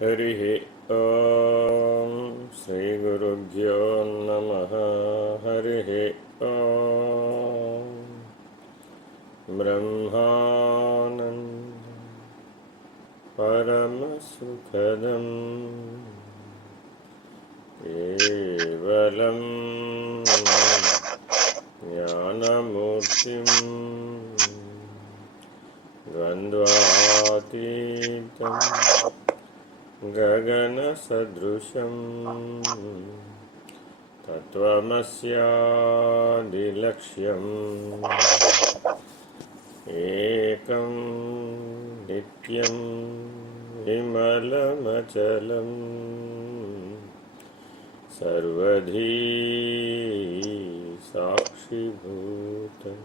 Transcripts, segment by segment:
हरिः ॐ श्रीगुरुभ्यो नमः। हरिः ॐ ब्रह्मानन्दं परमसुखदं केवलं ज्ञानमूर्तिं द्वन्द्वातीतं गगनसदृशं तत्त्वमस्यादिलक्ष्यम् एकं नित्यं विमलमचलं सर्वधी साक्षिभूतं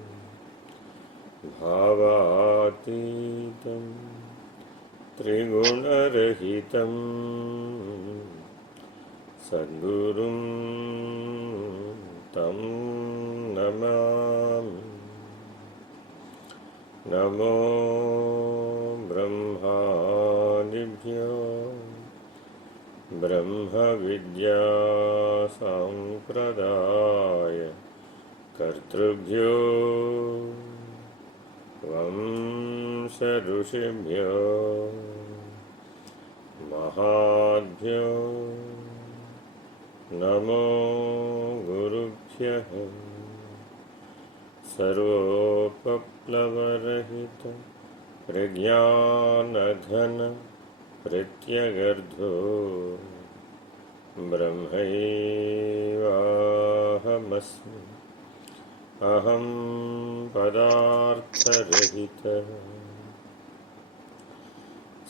भावातीतं त्रिगुणरहितं सद्गुरुं तं नमामि। नमो ब्रह्मादिभ्यो ब्रह्मविद्यासम्प्रदाय कर्तृभ्यो वंशऋषिभ्यो महाभ्यो नमो गुरुभ्यः। सर्वोपप्लवरहित प्रज्ञानघन प्रत्यगर्धो ब्रह्मैवाहमस्मि। अहं पदार्थरहितः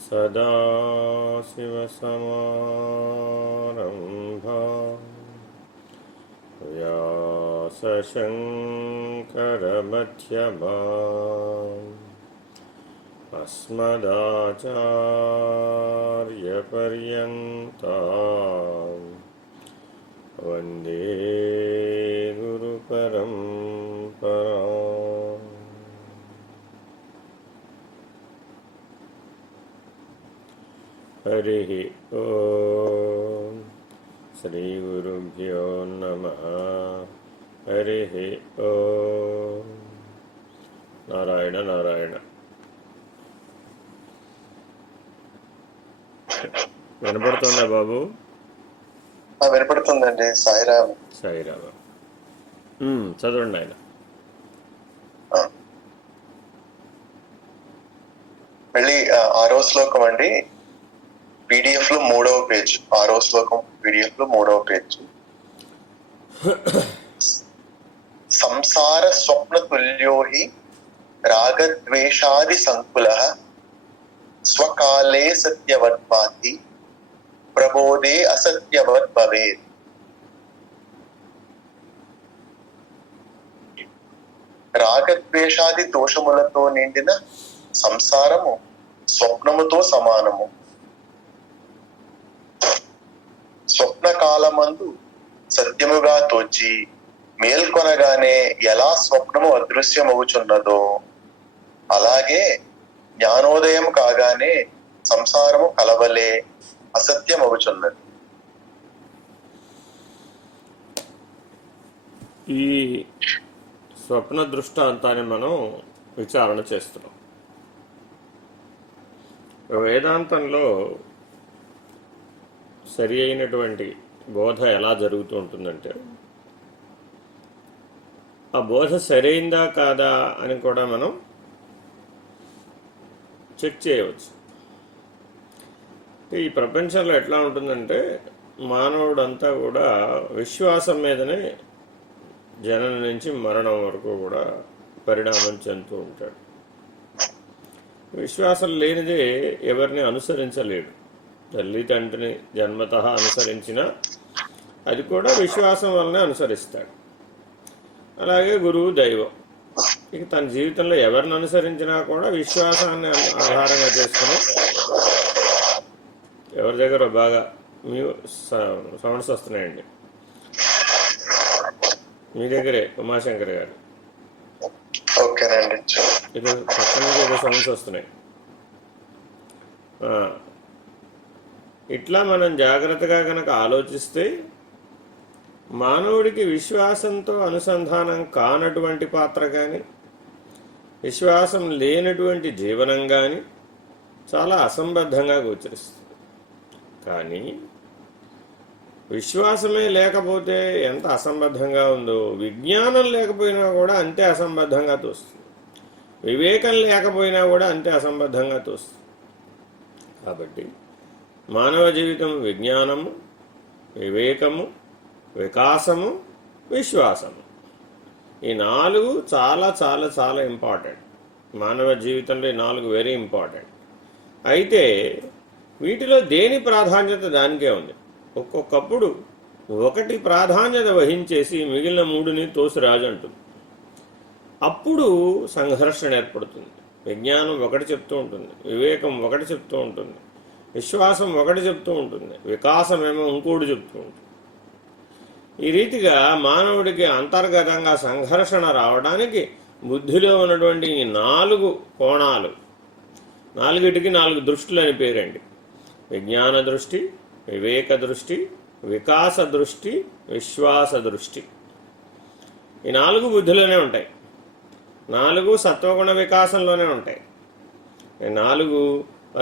सदाशिवसमारम्भाम् व्यासशङ्करमध्यमाम् अस्मदाचार्यपर्यन्ताम् वन्दे गुरुपरम्पराम्। हरिः ॐ श्रीगुरुभ्यो नमः। हरिः ॐ नारायण नारायण। వినపడుతుందా బాబు? వినపడుతుందండి. సాయిరామ్. సాయిరామ. చదవండి ఆయన. మళ్ళీ 6వ శ్లోకం అండి. PDF లో 3వ పేజ్. 6వ శ్లోకం PDF లో 3వ పేజ్. సంసార స్వప్న తుల్యో హి రాగద్వేషాది సంకులః స్వకాలే సత్యవద్భాతి ప్రబోధే అసత్యవద్ భవేత్. రాగద్వేషాది దోషములతో నిండిన సంసారము స్వప్నముతో సమానము. స్వప్నకాలమందు సత్యముగా తోచి మేల్కొనగానే ఎలా స్వప్నము అదృశ్యమవుచున్నదో అలాగే జ్ఞానోదయం కాగానే సంసారము కలవలే అసత్యమవుచున్నది. ఈ స్వప్న దృష్టాంతాన్ని మనం విచారణ చేస్తున్నాం. వేదాంతంలో సరి అయినటువంటి బోధ ఎలా జరుగుతూ ఉంటుందంటే, ఆ బోధ సరైందా కాదా అని కూడా మనం చెక్ చేయవచ్చు. ఈ ప్రపంచంలో ఎట్లా ఉంటుందంటే, మానవుడంతా కూడా విశ్వాసం మీదనే జననం నుంచి మరణం వరకు కూడా పరిణామం చెందుతూ ఉంటాడు. విశ్వాసం లేనిదే ఎవరిని అనుసరించలేడు. తల్లి తండ్రిని జన్మతః అనుసరించిన అది కూడా విశ్వాసం వల్లనే అనుసరిస్తాడు. అలాగే గురువు దైవం. ఇక తన జీవితంలో ఎవరిని అనుసరించినా కూడా విశ్వాసాన్ని ఆధారంగా చేసుకుని, ఎవరి దగ్గర బాగా మీ సౌండ్స్ వస్తున్నాయండి, మీ దగ్గరే ఉమాశంకర్ గారు. ఓకేనండి. ఇది పక్క నుంచి ఏదో సౌండ్స్ వస్తున్నాయి. ఇట్లా మనం జాగ్రత్తగా కనుక ఆలోచిస్తే మానవుడికి విశ్వాసంతో అనుసంధానం కానటువంటి పాత్ర కానీ, విశ్వాసం లేనటువంటి జీవనం కానీ చాలా అసంబద్ధంగా గోచరిస్తుంది. కానీ విశ్వాసమే లేకపోతే ఎంత అసంబద్ధంగా ఉందో, విజ్ఞానం లేకపోయినా కూడా అంతే అసంబద్ధంగా తోస్తుంది. వివేకం లేకపోయినా కూడా అంతే అసంబద్ధంగా తోస్తుంది. కాబట్టి మానవ జీవితం విజ్ఞానము, వివేకము, వికాసము, విశ్వాసము, ఈ 4 చాలా చాలా చాలా ఇంపార్టెంట్. మానవ జీవితంలో ఈ 4 వెరీ ఇంపార్టెంట్. అయితే వీటిలో దేని ప్రాధాన్యత దానికే ఉంది. ఒక్కొక్కప్పుడు ఒకటి ప్రాధాన్యత వహించేసి మిగిలిన 3ని తోసిరాజు అంటుంది. అప్పుడు సంఘర్షణ ఏర్పడుతుంది. విజ్ఞానం ఒకటి చెప్తూ ఉంటుంది, వివేకం ఒకటి చెప్తూ ఉంటుంది, విశ్వాసం ఒకటి చెప్తూ ఉంటుంది, వికాసమేమో ఇంకోటి చెప్తూ ఉంటుంది. ఈ రీతిగా మానవుడికి అంతర్గతంగా సంఘర్షణ రావడానికి బుద్ధిలో ఉన్నటువంటి ఈ 4 కోణాలు, 4టికి 4 దృష్టిలు అని పేరండి. విజ్ఞాన దృష్టి, వివేక దృష్టి, వికాస దృష్టి, విశ్వాస దృష్టి. ఈ 4 బుద్ధిలోనే ఉంటాయి. 4 సత్వగుణ వికాసంలోనే ఉంటాయి. ఈ 4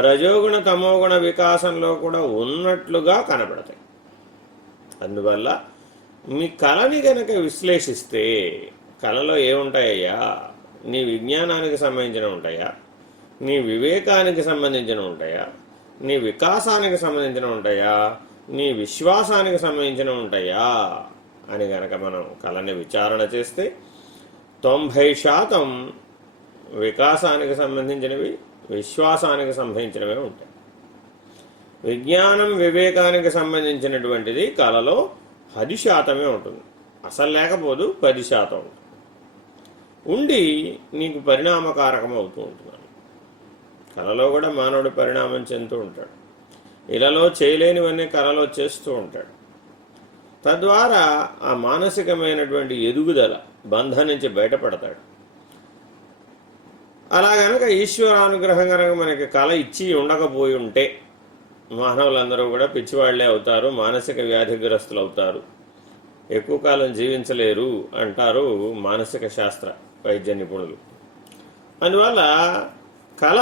రజోగుణ తమోగుణ వికాసంలో కూడా ఉన్నట్లుగా కనబడతాయి. అందువల్ల మీ కళని కనుక విశ్లేషిస్తే కళలో ఏముంటాయ్యా? నీ విజ్ఞానానికి సంబంధించిన ఉంటాయా, నీ వివేకానికి సంబంధించిన ఉంటాయా, నీ వికాసానికి సంబంధించిన ఉంటాయా, నీ విశ్వాసానికి సంబంధించిన ఉంటాయా అని గనక మనం కళని విచారణ చేస్తే 90% వికాసానికి సంబంధించినవి, విశ్వాసానికి సంబంధించినవే ఉంటాయి. విజ్ఞానం వివేకానికి సంబంధించినటువంటిది కళలో 10% ఉంటుంది. అసలు లేకపోదు 10% ఉంటుంది. ఉండి నీకు పరిణామకారకం అవుతూ ఉంటున్నాను. కళలో కూడా మానవుడు పరిణామం చెందుతూ ఉంటాడు. ఇలాలో చేయలేనివన్నీ కళలో చేస్తూ ఉంటాడు. తద్వారా ఆ మానసికమైనటువంటి ఎదుగుదల బంధం నుంచి బయటపడతాడు. అలా గనక ఈశ్వరానుగ్రహం కనుక మనకి కళ ఇచ్చి ఉండకపోయి ఉంటే మానవులందరూ కూడా పిచ్చివాళ్లే అవుతారు, మానసిక వ్యాధిగ్రస్తులు అవుతారు, ఎక్కువ కాలం జీవించలేరు అంటారు మానసిక శాస్త్ర వైద్య నిపుణులు. అందువల్ల కళ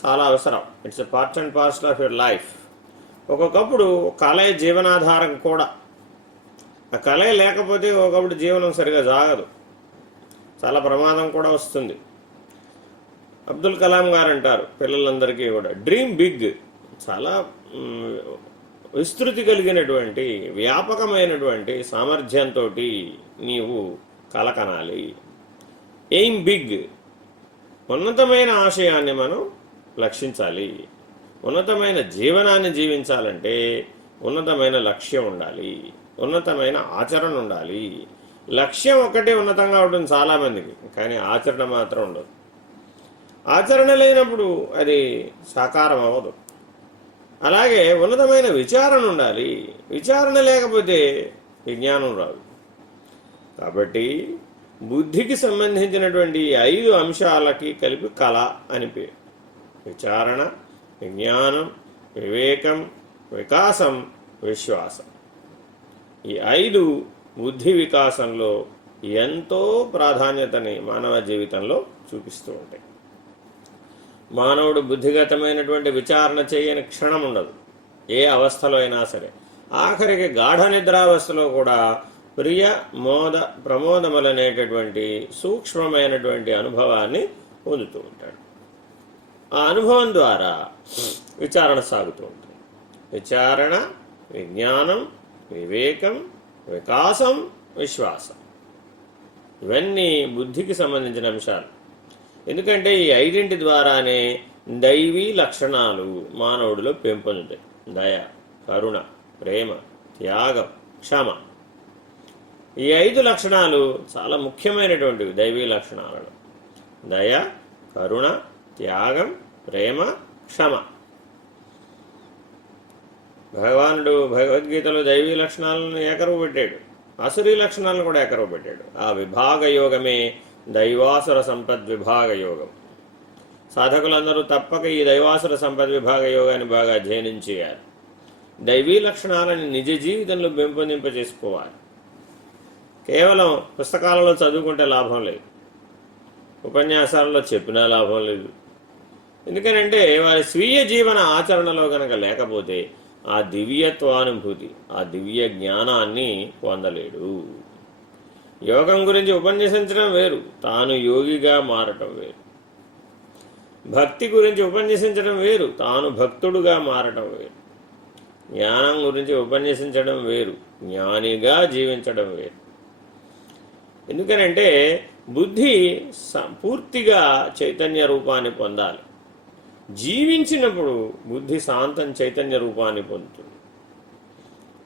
చాలా అవసరం. It's a part and parcel of your life. ఒక్కొక్కప్పుడు కళే జీవనాధారం కూడా. ఆ కళే లేకపోతే ఒకప్పుడు జీవనం సరిగా సాగదు, చాలా ప్రమాదం కూడా వస్తుంది. అబ్దుల్ కలాం గారు అంటారు పిల్లలందరికీ కూడా, డ్రీమ్ బిగ్. చాలా విస్తృతి కలిగినటువంటి వ్యాపకమైనటువంటి సామర్థ్యంతో నీవు కల కనాలి. Aim big. ఉన్నతమైన ఆశయాన్ని మనం లక్షించాలి. ఉన్నతమైన జీవనాన్ని జీవించాలంటే ఉన్నతమైన లక్ష్యం ఉండాలి, ఉన్నతమైన ఆచరణ ఉండాలి. లక్ష్యం ఒకటే ఉన్నతంగా ఉంటుంది చాలామందికి, కానీ ఆచరణ మాత్రం ఉండదు. ఆచరణ లేనప్పుడు అది సాకారం అవ్వదు. అలాగే ఉన్నతమైన విచారణ ఉండాలి. విచారణ లేకపోతే విజ్ఞానం రాదు. కాబట్టి బుద్ధికి సంబంధించినటువంటి 5 అంశాలకి కలిపి కళ అని పేరు. విచారణ, విజ్ఞానం, వివేకం, వికాసం, విశ్వాసం. ఈ 5 బుద్ధి వికాసంలో ఎంతో ప్రాధాన్యతని మానవ జీవితంలో చూపిస్తూ ఉంటాయి. మానవుడు బుద్ధిగతమైనటువంటి విచారణ చేయని క్షణం ఉండదు, ఏ అవస్థలో అయినా సరే. ఆఖరికి గాఢ నిద్రావస్థలో కూడా ప్రియ మోద ప్రమోదములనేటటువంటి సూక్ష్మమైనటువంటి అనుభవాన్ని పొందుతూ ఉంటాడు. ఆ అనుభవం ద్వారా విచారణ సాగుతూ ఉంటుంది. విచారణ, విజ్ఞానం, వివేకం, వికాసం, విశ్వాసం, ఇవన్నీ బుద్ధికి సంబంధించిన అంశాలు. ఎందుకంటే ఈ 5 ద్వారానే దైవీ లక్షణాలు మానవుడిలో పెంపొందుతాయి. దయ, కరుణ, ప్రేమ, త్యాగం, క్షమ. ఈ 5 లక్షణాలు చాలా ముఖ్యమైనటువంటివి దైవీ లక్షణాలలో. దయ, కరుణ, త్యాగం, ప్రేమ, క్షమ. భగవానుడు భగవద్గీతలో దైవీ లక్షణాలను ఏకరువు పెట్టాడు, అసురీ లక్షణాలను కూడా ఏకరువు పెట్టాడు. ఆ విభాగ యోగమే దైవాసుర సంపద్విభాగ యోగం. సాధకులందరూ తప్పక ఈ దైవాసుర సంపద్విభాగ యోగాన్ని బాగా అధ్యయనం చేయాలి. దైవీ లక్షణాలను నిజ జీవితంలో పెంపొందింపజేసుకోవాలి. కేవలం పుస్తకాలలో చదువుకుంటే లాభం లేదు, ఉపన్యాసాలలో చెప్పినా లాభం లేదు. ఎందుకనంటే వారి స్వీయ జీవన ఆచరణలో కనుక లేకపోతే ఆ దివ్యత్వానుభూతి, ఆ దివ్య జ్ఞానాన్ని పొందలేడు. యోగం గురించి ఉపన్యసించడం వేరు, తాను యోగిగా మారటం వేరు. భక్తి గురించి ఉపన్యసించడం వేరు, తాను భక్తుడుగా మారటం వేరు. జ్ఞానం గురించి ఉపన్యసించడం వేరు, జ్ఞానిగా జీవించడం వేరు. ఎందుకనంటే బుద్ధి పూర్తిగా చైతన్య రూపాన్ని పొందాలి. జీవించినప్పుడు బుద్ధి శాంతం చైతన్య రూపాన్ని పొందుతుంది.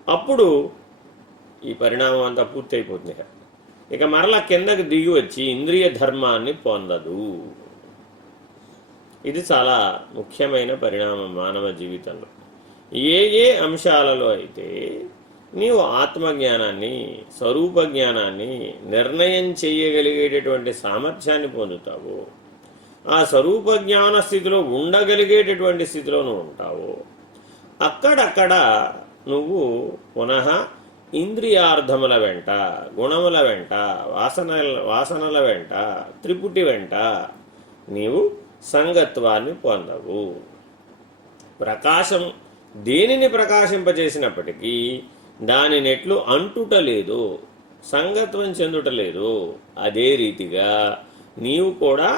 అప్పుడు ఈ పరిణామం అంతా పూర్తయిపోతుంది. ఇక మరలా కిందకు దిగి వచ్చి ఇంద్రియ ధర్మాన్ని పొందదు. ఇది చాలా ముఖ్యమైన పరిణామం మానవ జీవితంలో. ఏ ఏ అంశాలలో అయితే నీవు ఆత్మజ్ఞానాన్ని, స్వరూప జ్ఞానాన్ని నిర్ణయం చేయగలిగేటటువంటి సామర్థ్యాన్ని పొందుతావో, ఆ స్వరూప జ్ఞాన స్థితిలో ఉండగలిగేటటువంటి స్థితిలో నువ్వు ఉంటావో, అక్కడక్కడ నువ్వు పునః ఇంద్రియార్థముల వెంట, గుణముల వెంట, వాసనల వెంట, త్రిపుటి వెంట నీవు సంగత్వాన్ని పొందవు. ప్రకాశం దేనిని ప్రకాశింపజేసినప్పటికీ దానినెట్లు అంటుటలేదు, సంగత్వం చెందుటలేదు, అదే రీతిగా నీవు కూడా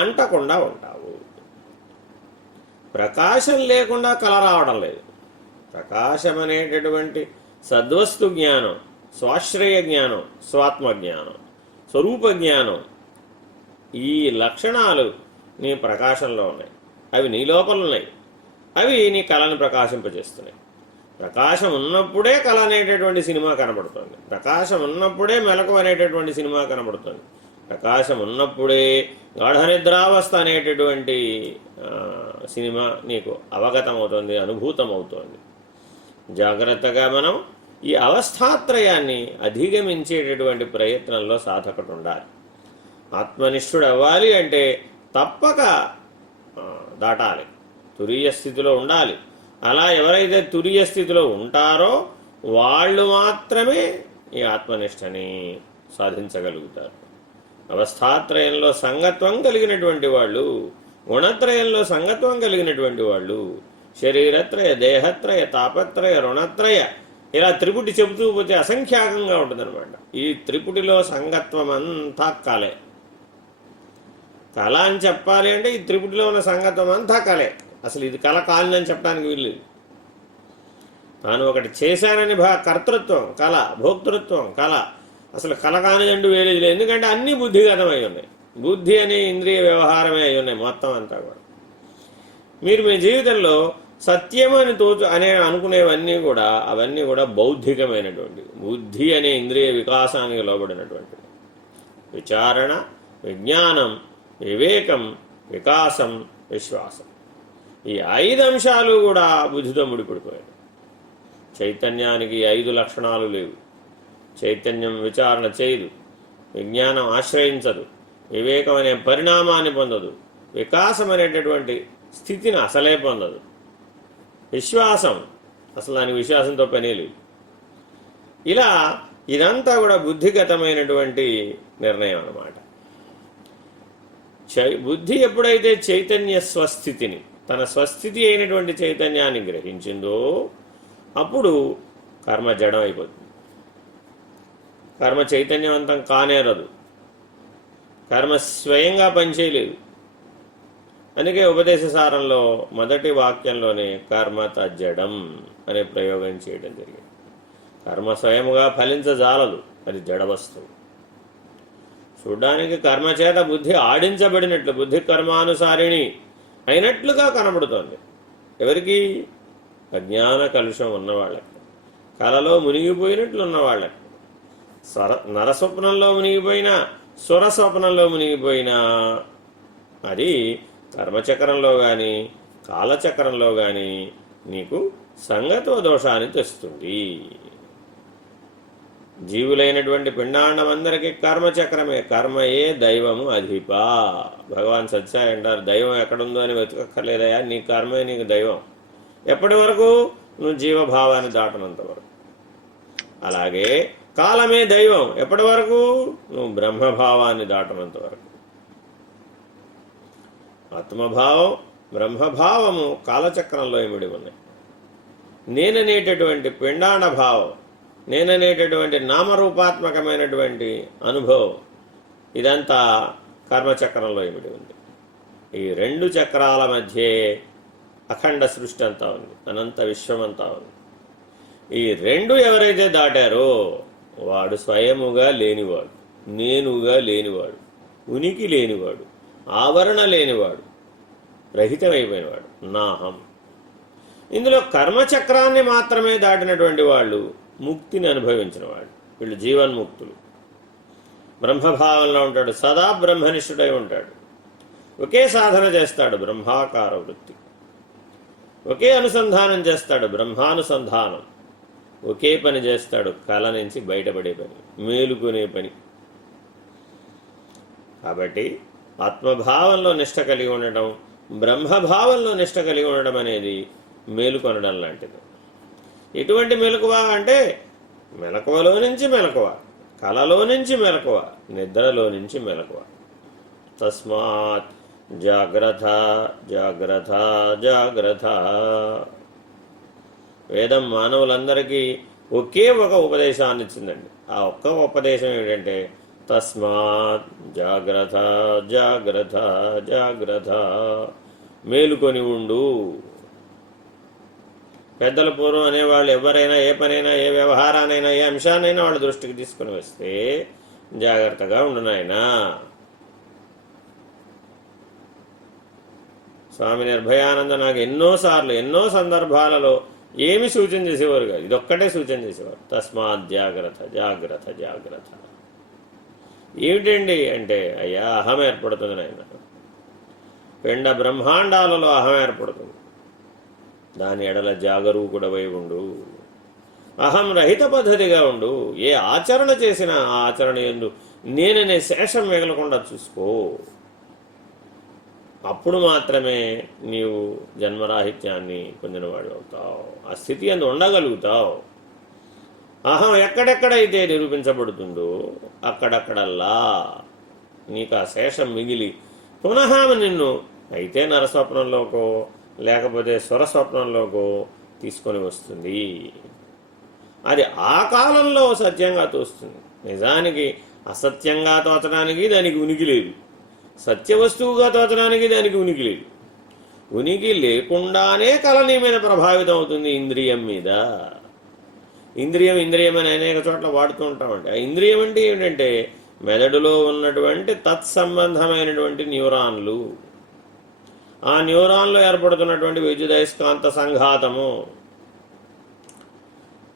అంటకుండా ఉంటావు. ప్రకాశం లేకుండా కల రావడం లేదు. ప్రకాశం అనేటటువంటి సద్వస్తు జ్ఞానం, స్వాశ్రయ జ్ఞానం, స్వాత్మజ్ఞానం, స్వరూప జ్ఞానం, ఈ లక్షణాలు నీ ప్రకాశంలో ఉన్నాయి. అవి నీ లోపల ఉన్నాయి. అవి నీ కళను ప్రకాశింపజేస్తున్నాయి. ప్రకాశం ఉన్నప్పుడే కళ అనేటటువంటి సినిమా కనబడుతుంది. ప్రకాశం ఉన్నప్పుడే మెలకు అనేటటువంటి సినిమా కనబడుతుంది. ప్రకాశం ఉన్నప్పుడే గాఢనిద్రావస్థ అనేటటువంటి సినిమా నీకు అవగతమవుతుంది, అనుభూతమవుతోంది. జాగ్రత్తగా మనం ఈ అవస్థాత్రయాన్ని అధిగమించేటటువంటి ప్రయత్నంలో సాధకుడు ఉండాలి. ఆత్మనిష్ఠుడు అవ్వాలి అంటే తప్పక దాటాలి, తురీయ స్థితిలో ఉండాలి. అలా ఎవరైతే తురీయ స్థితిలో ఉంటారో వాళ్ళు మాత్రమే ఈ ఆత్మనిష్టని సాధించగలుగుతారు. అవస్థాత్రయంలో సంగత్వం కలిగినటువంటి వాళ్ళు, గుణత్రయంలో సంగత్వం కలిగినటువంటి వాళ్ళు, శరీరత్రయ, దేహత్రయ, తాపత్రయ, రుణత్రయ, ఇలా త్రిపుటి చెబుతూ పోతే అసంఖ్యాకంగా ఉంటుందన్నమాట. ఈ త్రిపుటిలో సంగత్వం అంతా కలే. కళ అని చెప్పాలి అంటే ఈ త్రిపుటిలో ఉన్న సంగత్వం అంతా కలే. అసలు ఇది కళ కాలినని చెప్పడానికి వీళ్ళు. తాను ఒకటి చేశానని కర్తృత్వం కళ, భోక్తృత్వం కళ. అసలు కళ కానిదంటూ వేరేది లేదు. ఎందుకంటే అన్నీ బుద్ధిగతమై ఉన్నాయి. బుద్ధి అనే ఇంద్రియ వ్యవహారమే అయి ఉన్నాయి మొత్తం అంతా కూడా. మీరు మీ జీవితంలో సత్యం అని అనుకునేవన్నీ కూడా అవన్నీ కూడా బౌద్ధికమైనటువంటివి. బుద్ధి అనే ఇంద్రియ వికాసానికి లోబడినటువంటివి. విచారణ, విజ్ఞానం, వివేకం, వికాసం, విశ్వాసం, ఈ 5 అంశాలు కూడా బుద్ధితో ముడిపడిపోయాయి. చైతన్యానికి 5 లక్షణాలు లేవు. చైతన్యం విచారణ చేయదు, విజ్ఞానం ఆశ్రయించదు, వివేకం అనే పరిణామాన్ని పొందదు, వికాసం అనేటటువంటి స్థితిని అసలే పొందదు, విశ్వాసం అసలు దాని విశ్వాసంతో పనే లేదు. ఇలా ఇదంతా కూడా బుద్ధిగతమైనటువంటి నిర్ణయం అన్నమాట. బుద్ధి ఎప్పుడైతే చైతన్య స్వస్థితిని, తన స్వస్థితి అయినటువంటి చైతన్యాన్ని గ్రహించిందో అప్పుడు కర్మ జడం అయిపోతుంది. కర్మ చైతన్యవంతం కానేరదు. కర్మ స్వయంగా పనిచేయలేదు. అందుకే ఉపదేశ సారంలో మొదటి వాక్యంలోనే కర్మ తజ్జడం అనే ప్రయోగం చేయడం జరిగింది. కర్మ స్వయముగా ఫలించజాలదు, అది జడవస్తువు. చూడ్డానికి కర్మ చేత బుద్ధి ఆడించబడినట్లు, బుద్ధి కర్మానుసారిణి అయినట్లుగా కనబడుతోంది. ఎవరికి? అజ్ఞాన కలుషం ఉన్నవాళ్ళకి, కలలో మునిగిపోయినట్లు ఉన్నవాళ్ళకి, నరస్వప్నంలో మునిగిపోయినా, సురస్వప్నంలో మునిగిపోయినా అది కర్మచక్రంలో కానీ కాలచక్రంలో కానీ నీకు సంగత్వ దోషాన్ని తెస్తుంది. జీవులైనటువంటి పిండాండమందరికీ కర్మచక్రమే. కర్మయే దైవము అధిప. భగవాన్ సత్యాయి అంటారు, దైవం ఎక్కడుందో అని వెతకక్కర్లేదయా, నీ కర్మే నీకు దైవం. ఎప్పటి వరకు? నువ్వు జీవభావాన్ని దాటనంత వరకు. అలాగే కాలమే దైవం ఎప్పటి వరకు? నువ్వు బ్రహ్మభావాన్ని దాటనంత వరకు. ఆత్మభావం బ్రహ్మభావము కాలచక్రంలో ఇమిడి ఉన్నాయి. నేననేటటువంటి పిండాండ భావం, నేననేటటువంటి నామరూపాత్మకమైనటువంటి అనుభవం, ఇదంతా కర్మచక్రంలో ఇమిడి ఉంది. ఈ రెండు చక్రాల మధ్యే అఖండ సృష్టి అంతా ఉంది, అనంత విశ్వమంతా ఉంది. ఈ రెండు ఎవరైతే దాటారో వాడు స్వయముగా లేనివాడు, నేనుగా లేనివాడు, ఉనికి లేనివాడు, ఆవరణ లేనివాడు, రహితమైపోయినవాడు, నాహం. ఇందులో కర్మచక్రాన్ని మాత్రమే దాటినటువంటి వాళ్ళు ముక్తిని అనుభవించిన వాళ్ళు, వీళ్ళు జీవన్ముక్తులు. బ్రహ్మభావంలో ఉంటాడు, సదా బ్రహ్మనిష్ఠుడై ఉంటాడు. ఒకే సాధన చేస్తాడు, బ్రహ్మాకార వృత్తి. ఒకే అనుసంధానం చేస్తాడు, బ్రహ్మానుసంధానం. ఒకే పని చేస్తాడు, కళ నుంచి బయటపడే పని, మేలుకునే పని. కాబట్టి ఆత్మభావంలో నిష్ట కలిగి ఉండటం, బ్రహ్మభావంలో నిష్ట కలిగి ఉండడం అనేది మేలుకొనడం లాంటిది. ఎటువంటి మెలకువ అంటే మెలకువలో నుంచి మెలకువ, కళలో నుంచి మెలకువ, నిద్రలో నుంచి మెలకువ. తస్మాత్ జాగ్రత్త జాగ్రత్త జాగ్రత్త. వేదం మానవులందరికీ ఒకే ఒక ఉపదేశాన్ని ఇచ్చిందండి. ఆ ఒక్క ఉపదేశం ఏంటంటే తస్మాత్ జాగ్రత్త జాగ్రత్త జాగ్రత్త, మేలుకొని ఉండు. పెద్దల పూర్వం అనేవాళ్ళు ఎవరైనా ఏ పనైనా, ఏ వ్యవహారానైనా, ఏ అంశానైనా వాళ్ళ దృష్టికి తీసుకుని వస్తే జాగ్రత్తగా ఉండు నాయనా. స్వామి నిర్భయానంద నాకు ఎన్నోసార్లు ఎన్నో సందర్భాలలో ఏమి సూచన చేసేవారు కాదు, ఇదొక్కటే సూచన చేసేవారు. తస్మాత్ జాగ్రత్త జాగ్రత్త జాగ్రత్త. ఏమిటండి అంటే, అయ్యా అహం ఏర్పడుతుంది నాయన, పిండ బ్రహ్మాండాలలో అహం ఏర్పడుతుంది. దాని ఎడల జాగరూకుడవై ఉండు, అహం రహిత పద్ధతిగా ఉండు. ఏ ఆచరణ చేసినా ఆ ఆచరణ యందు నేననే శేషం మిగలకుండా చూసుకో. అప్పుడు మాత్రమే నీవు జన్మరాహిత్యాన్ని పొందినవాడు అవుతావు, ఆ స్థితి అందు ఉండగలుగుతావు. అహం ఎక్కడెక్కడైతే నిరూపించబడుతుందో అక్కడక్కడల్లా నీకు ఆ శేషం మిగిలి పునః నిన్ను అయితే నరస్వప్నంలోకో లేకపోతే స్వరస్వప్నంలోకో తీసుకొని వస్తుంది. అది ఆ కాలంలో సత్యంగా తోస్తుంది. నిజానికి అసత్యంగా తోచడానికి దానికి ఉనికి లేదు, సత్యవస్తువుగా తోచడానికి దానికి ఉనికి లేదు. ఉనికి లేకుండానే కళ నీ మీద ప్రభావితం అవుతుంది, ఇంద్రియం మీద. ఇంద్రియం అని అనేక చోట్ల వాడుతూ ఉంటామండి. ఆ ఇంద్రియం అంటే ఏమిటంటే మెదడులో ఉన్నటువంటి తత్సంబంధమైనటువంటి న్యూరాన్లు, ఆ న్యూరాన్లో ఏర్పడుతున్నటువంటి విద్యుదయస్కాంత సంఘాతము.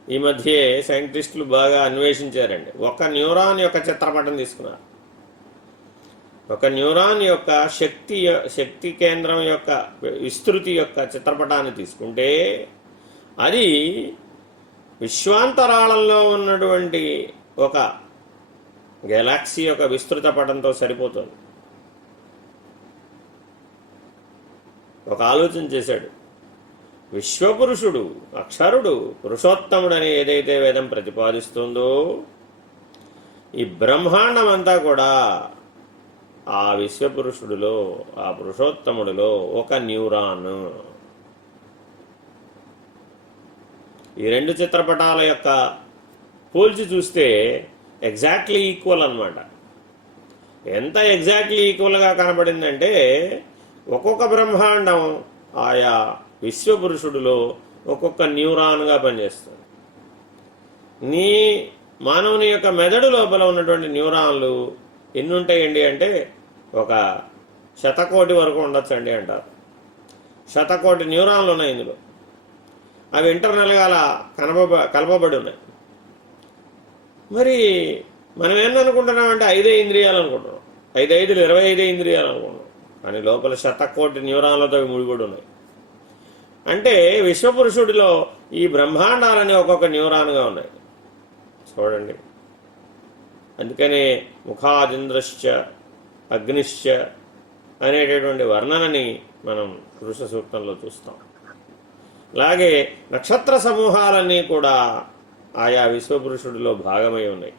ఈ మధ్య సైంటిస్టులు బాగా అన్వేషించారండి. ఒక న్యూరాన్ యొక్క చిత్రపటం తీసుకున్నారు. ఒక న్యూరాన్ యొక్క శక్తి కేంద్రం యొక్క విస్తృతి యొక్క చిత్రపటాన్ని తీసుకుంటే అది విశ్వాంతరాళంలో ఉన్నటువంటి ఒక గెలాక్సీ యొక్క విస్తృత పటంతో సరిపోతుంది. ఒక ఆలోచన చేశాడు. విశ్వపురుషుడు, అక్షరుడు, పురుషోత్తముడు అని ఏదైతే వేదం ప్రతిపాదిస్తుందో ఈ బ్రహ్మాండం అంతా కూడా ఆ విశ్వపురుషుడిలో, ఆ పురుషోత్తముడిలో ఒక న్యూరాన్. ఈ రెండు చిత్రపటాల యొక్క పోల్చి చూస్తే ఎగ్జాక్ట్లీ ఈక్వల్ అన్నమాట. ఎంత ఎగ్జాక్ట్లీ ఈక్వల్గా కనబడిందంటే ఒక్కొక్క బ్రహ్మాండం ఆయా విశ్వపురుషుడిలో ఒక్కొక్క న్యూరాన్గా పనిచేస్తుంది. నీ మానవుని యొక్క మెదడు లోపల ఉన్నటువంటి న్యూరాన్లు ఎన్ని ఉంటాయండి అంటే 100,000,000 వరకు ఉండొచ్చండి అంటారు. 100,000,000 న్యూరాన్లు ఉన్నాయి ఇందులో. అవి ఇంటర్నల్గా అలా కలపబడి ఉన్నాయి. మరి మనం ఏందనుకుంటున్నామంటే 5 ఇంద్రియాలు అనుకుంటున్నాం, 5 5 25 ఇంద్రియాలు అనుకుంటున్నాం. కానీ లోపల 100,000,000 న్యూరాన్లతో ముడిపడి ఉన్నాయి. అంటే విశ్వపురుషుడిలో ఈ బ్రహ్మాండాలని ఒక్కొక్క న్యూరాన్గా ఉన్నాయి. చూడండి, అందుకనే ముఖాదింద్రశ్చ అగ్నిశ్చ అనేటటువంటి వర్ణనని మనం పురుష సూక్తంలో చూస్తాం. అలాగే నక్షత్ర సమూహాలన్నీ కూడా ఆయా విశ్వపురుషుడిలో భాగమై ఉన్నాయి.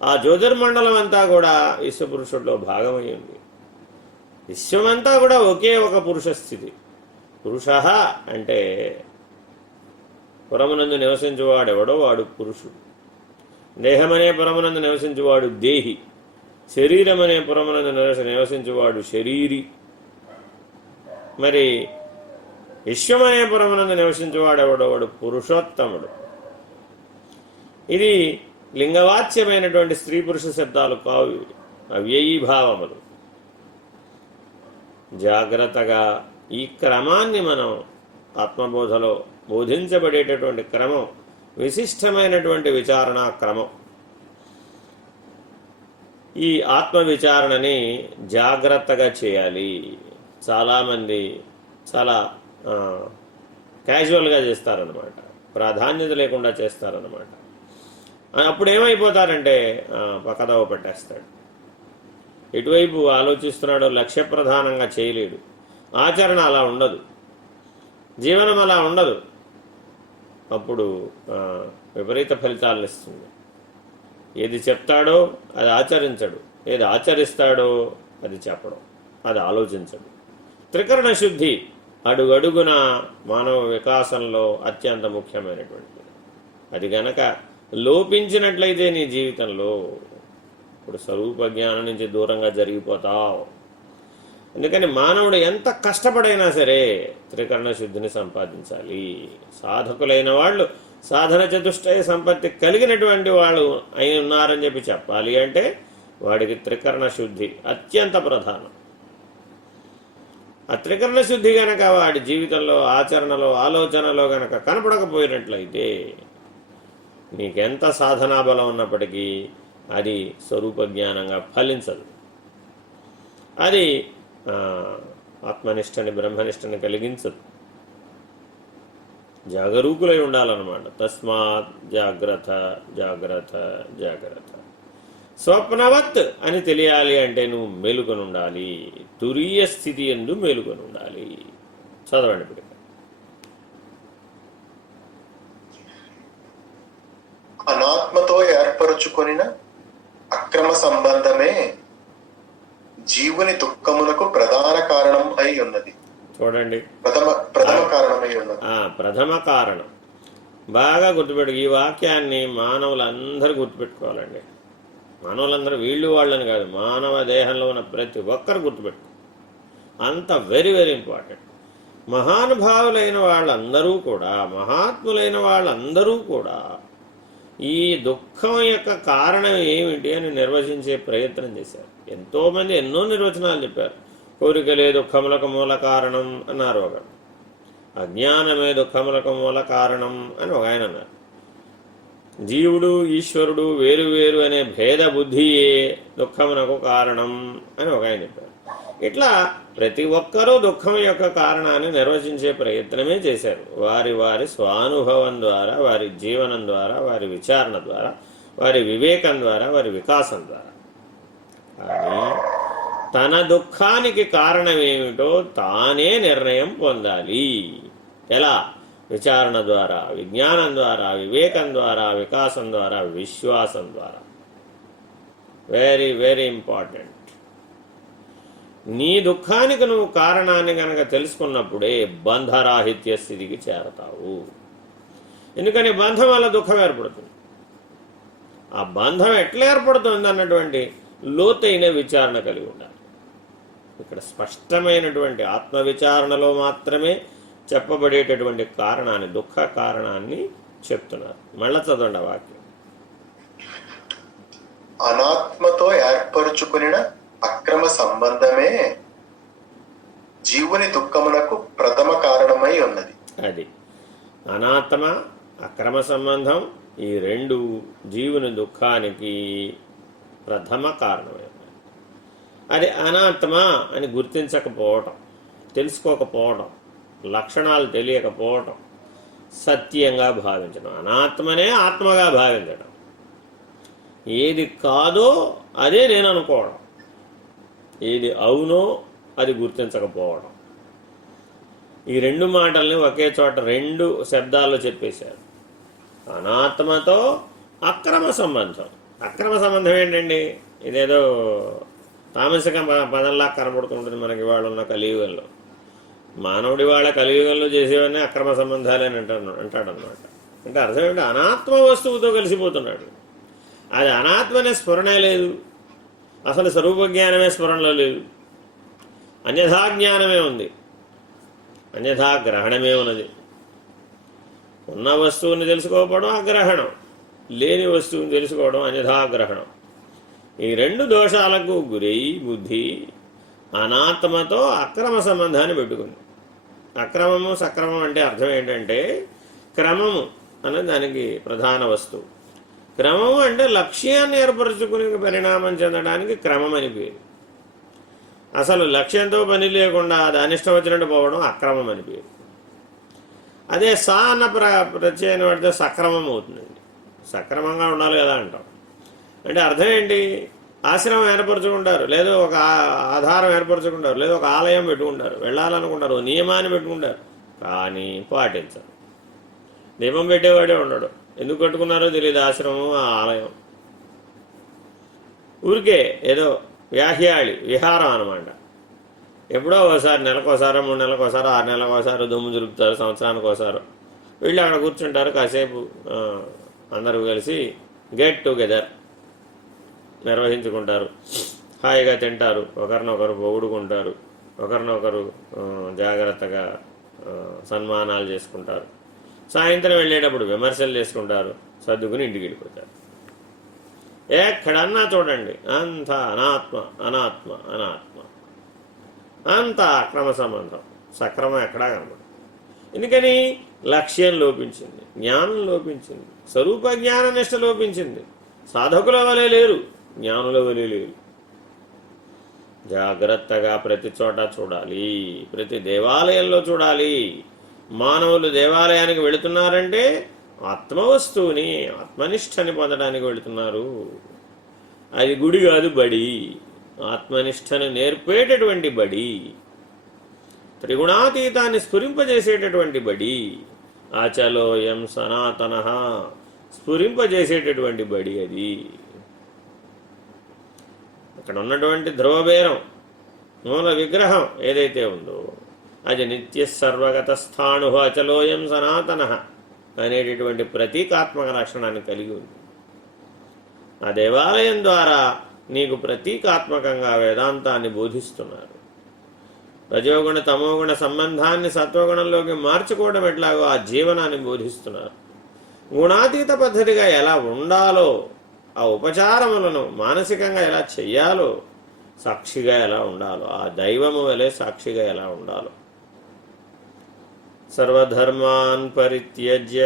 ఆ జ్యోతిర్మండలం అంతా కూడా విశ్వపురుషుడిలో భాగమై ఉంది. విశ్వమంతా కూడా ఒకే ఒక పురుష స్థితి. పురుష అంటే పురమునందు నివసించువాడెవడో వాడు పురుషుడు. దేహమనే పురమునందు నివసించువాడు దేహి. శరీరం అనే పురమునందు నివసించువాడు శరీరి. మరి విశ్వమనే పురమునందు నివసించువాడెవడో వాడు పురుషోత్తముడు. ఇది లింగవాచ్యమైనటువంటి స్త్రీ పురుష శబ్దాలు కావు, అవ్యయీభావములు. జాగ్రత్తగా ఈ క్రమాన్ని మనం ఆత్మబోధలో బోధించబడేటటువంటి క్రమం విశిష్టమైనటువంటి విచారణా క్రమం. ఈ ఆత్మ విచారణని జాగ్రత్తగా చేయాలి. చాలామంది చాలా క్యాజువల్గా చేస్తారన్నమాట, ప్రాధాన్యత లేకుండా చేస్తారన్నమాట. అప్పుడు ఏమైపోతారంటే పక్కదవ పట్టేస్తాడు. ఎటువైపు ఆలోచిస్తున్నాడో లక్ష్య ప్రధానంగా చేయలేడు. ఆచరణ అలా ఉండదు, జీవనం అలా ఉండదు. అప్పుడు విపరీత ఫలితాలను ఇస్తుంది. ఏది చెప్తాడో అది ఆచరించడు, ఏది ఆచరిస్తాడో అది చెప్పడం, అది ఆలోచించడు. త్రికరణ శుద్ధి అడుగడుగున మానవ వికాసంలో అత్యంత ముఖ్యమైనటువంటిది. అది గనక లోపించినట్లయితే నీ జీవితంలో ఇప్పుడు స్వరూప జ్ఞానం నుంచి దూరంగా జరిగిపోతావు. అందుకని మానవుడు ఎంత కష్టపడైనా సరే త్రికరణ శుద్ధిని సంపాదించాలి. సాధకులైన వాళ్ళు సాధన చతుష్టయ సంపత్తి కలిగినటువంటి వాళ్ళు అయి ఉన్నారని చెప్పి చెప్పాలి అంటే వాడికి త్రికరణ శుద్ధి అత్యంత ప్రధానం. ఆ త్రికరణ శుద్ధి గనక వాడి జీవితంలో, ఆచరణలో, ఆలోచనలో గనక కనపడకపోయినట్లయితే నీకెంత సాధనా బలం ఉన్నప్పటికీ అది స్వరూప జ్ఞానంగా ఫలించదు. అది ఆత్మనిష్టని, బ్రహ్మనిష్టని కలిగించదు. జాగరూకులై ఉండాలన్నమాట. తస్మాత్ జాగ్రత్త జాగ్రత్త జాగ్రత్త. స్వప్నవత్ అని తెలియాలి అంటే నువ్వు మేలుకొని ఉండాలి. తురీయ స్థితి యందు మేలుకొని ఉండాలి. చదవండి ఇప్పుడు. అనాత్మతో ఏర్పరచుకొనిన అక్రమ సంబంధమే జీవుని దుఃఖములకు ప్రధాన కారణం అయి ఉన్నది. చూడండి, ప్రథమ కారణమై ఉన్నది. ప్రథమ కారణం. బాగా గుర్తుపెట్టు. ఈ వాక్యాన్ని మానవులందరూ గుర్తుపెట్టుకోవాలండి. మానవులందరూ వీళ్ళు వాళ్ళని కాదు, మానవ దేహంలో ఉన్న ప్రతి ఒక్కరు గుర్తుపెట్టుకో. అంత వెరీ వెరీ ఇంపార్టెంట్. మహానుభావులైన వాళ్ళందరూ కూడా, మహాత్ములైన వాళ్ళందరూ కూడా ఈ దుఃఖం యొక్క కారణం ఏమిటి అని నిర్వచించే ప్రయత్నం చేశారు. ఎంతోమంది ఎన్నో నిర్వచనాలు చెప్పారు. కోరికలే దుఃఖములకు మూల కారణం అన్నారు ఒకడు. అజ్ఞానమే దుఃఖములకు మూల కారణం అని ఒక ఆయన అన్నారు. జీవుడు ఈశ్వరుడు వేరు వేరు అనే భేద బుద్ధియే దుఃఖమునకు కారణం అని ఒక ఆయన చెప్పారు. ఇట్లా ప్రతి ఒక్కరూ దుఃఖం యొక్క కారణాన్ని నిర్వచించే ప్రయత్నమే చేశారు. వారి వారి స్వానుభవం ద్వారా, వారి జీవనం ద్వారా, వారి విచారణ ద్వారా, వారి వివేకం ద్వారా, వారి వికాసం ద్వారా. కానీ తన దుఃఖానికి కారణం ఏమిటో తానే నిర్ణయం పొందాలి. ఎలా? విచారణ ద్వారా, విజ్ఞానం ద్వారా, వివేకం ద్వారా, వికాసం ద్వారా, విశ్వాసం ద్వారా. Very very important. నీ దుఃఖానికి నువ్వు కారణాన్ని కనుక తెలుసుకున్నప్పుడే బంధరాహిత్య స్థితికి చేరతావు. ఎందుకని బంధం వల్ల దుఃఖం ఏర్పడుతుంది. ఆ బంధం ఎట్లా ఏర్పడుతుంది అన్నటువంటి లోతైన విచారణ కలిగి ఉండాలి. ఇక్కడ స్పష్టమైనటువంటి ఆత్మవిచారణలో మాత్రమే చెప్పబడేటటువంటి కారణాన్ని, దుఃఖ కారణాన్ని చెప్తున్నారు. మళ్ళా చదవండి వాక్యం. అనాత్మతో ఏర్పరుచుకుని అక్రమ సంబంధమే జీవుని దుఃఖమునకు ప్రథమ కారణమై ఉన్నది. అది అనాత్మ, అక్రమ సంబంధం, ఈ రెండు జీవుని దుఃఖానికి ప్రథమ కారణమై ఉన్నది. అది అనాత్మ అని గుర్తించకపోవటం, తెలుసుకోకపోవటం, లక్షణాలు తెలియకపోవటం, సత్యంగా భావించడం. అనాత్మనే ఆత్మగా భావించడం. ఏది కాదో అదే నేను అనుకోవడం, ఏది అవునో అది గుర్తించకపోవడం. ఈ రెండు మాటల్ని ఒకే చోట రెండు శబ్దాల్లో చెప్పేశారు. అనాత్మతో అక్రమ సంబంధం. అక్రమ సంబంధం ఏంటండి? ఇదేదో తామసిక పదంలా కనబడుతుంటుంది మనకి ఇవాళ ఉన్న కలియుగంలో. మానవుడి వాళ్ళ కలియుగంలో చేసేవన్నీ అక్రమ సంబంధాలే అని అంటాడనమాట. అంటే అర్థం ఏంటి? అనాత్మ వస్తువుతో కలిసిపోతున్నాడు. అది అనాత్మ అనే స్ఫురణే లేదు, అసలు స్వరూప జ్ఞానమే స్ఫురణలో లేదు. అన్యథా జ్ఞానమే ఉంది, అన్యథా గ్రహణమే ఉన్నది. ఉన్న వస్తువుని తెలుసుకోవడం అగ్రహణం, లేని వస్తువుని తెలుసుకోవడం అన్యథాగ్రహణం. ఈ రెండు దోషాలకు గురై బుద్ధి అనాత్మతో అక్రమ సంబంధాన్ని పెట్టుకుంది. అక్రమము సక్రమం అంటే అర్థం ఏంటంటే క్రమము అనే దానికి ప్రధాన వస్తువు. క్రమము అంటే లక్ష్యాన్ని ఏర్పరచుకుని పరిణామం చెందడానికి క్రమం అని పేరు. అసలు లక్ష్యంతో పని లేకుండా దాని ఇష్టం వచ్చినట్టు పోవడం అక్రమం అని పేరు. అదే సా అన్న ప్రత్యయం పడితే సక్రమం అవుతుందండి. సక్రమంగా ఉండాలి కదా అంటాం. అంటే అర్థం ఏంటి? ఆశ్రమం ఏర్పరచుకుంటారు, లేదా ఒక ఆధారం ఏర్పరచుకుంటారు, లేదా ఒక ఆలయం పెట్టుకుంటారు, వెళ్ళాలనుకుంటారు, ఓ నియమాన్ని పెట్టుకుంటారు, కానీ పాటించరు. దీపం పెట్టేవాడే ఉండడు. ఎందుకు కట్టుకున్నారో తెలియదు ఆశ్రమం, ఆ ఆలయం. ఊరికే ఏదో వ్యాహ్యాళి విహారం అనమాట. ఎప్పుడో ఒకసారి, నెలకోసారో, 3 నెలలకోసారో, 6 నెలలకోసారో దుమ్ము దులుపుతారు, సంవత్సరానికి ఒకసారి వెళ్ళి అక్కడ కూర్చుంటారు, కాసేపు అందరూ కలిసి గెట్ టుగెదర్ నిర్వహించుకుంటారు, హాయిగా తింటారు, ఒకరినొకరు పొగుడుకుంటారు, ఒకరినొకరు జాగ్రత్తగా సన్మానాలు చేసుకుంటారు, సాయంత్రం వెళ్ళేటప్పుడు విమర్శలు చేసుకుంటారు, సర్దుకుని ఇంటికి వెళ్ళిపోతారు. ఎక్కడన్నా చూడండి అంత అనాత్మ అనాత్మ అనాత్మ, అంత అక్రమ సంబంధం. సక్రమం ఎక్కడా కనబడదు. ఎందుకని? లక్ష్యం లోపించింది, జ్ఞానం లోపించింది, స్వరూప జ్ఞాన నిష్ట లోపించింది. సాధకుల వలె లేరు, జ్ఞానుల వలె లేరు. జాగ్రత్తగా ప్రతి చోట చూడాలి, ప్రతి దేవాలయంలో చూడాలి. మానవులు దేవాలయానికి వెళుతున్నారంటే ఆత్మవస్తువుని, ఆత్మనిష్టని పొందడానికి వెళుతున్నారు. అది గుడి కాదు, బడి. ఆత్మనిష్టను నేర్పేటటువంటి బడి, త్రిగుణాతీతాన్ని స్ఫురింపజేసేటటువంటి బడి. ఆచలోయం సనాతన స్ఫురింపజేసేటటువంటి బడి అది. అక్కడ ఉన్నటువంటి ధ్రువబేరం, మూల విగ్రహం ఏదైతే ఉందో అది నిత్య సర్వగత స్థాణు అచలోయం సనాతన అనేటటువంటి ప్రతీకాత్మక లక్షణాన్ని కలిగి ఉంది. ఆ దేవాలయం ద్వారా నీకు ప్రతీకాత్మకంగా వేదాంతాన్ని బోధిస్తున్నారు. రజోగుణ తమోగుణ సంబంధాన్ని సత్వగుణంలోకి మార్చుకోవడం ఎట్లాగో ఆ జీవనాన్ని బోధిస్తున్నారు. గుణాతీత పద్ధతిగా ఎలా ఉండాలో, ఆ ఉపచారములను మానసికంగా ఎలా చెయ్యాలో, సాక్షిగా ఎలా ఉండాలో, ఆ దైవము వలె సాక్షిగా ఎలా ఉండాలో. సర్వధర్మాన్ పరిత్యజ్య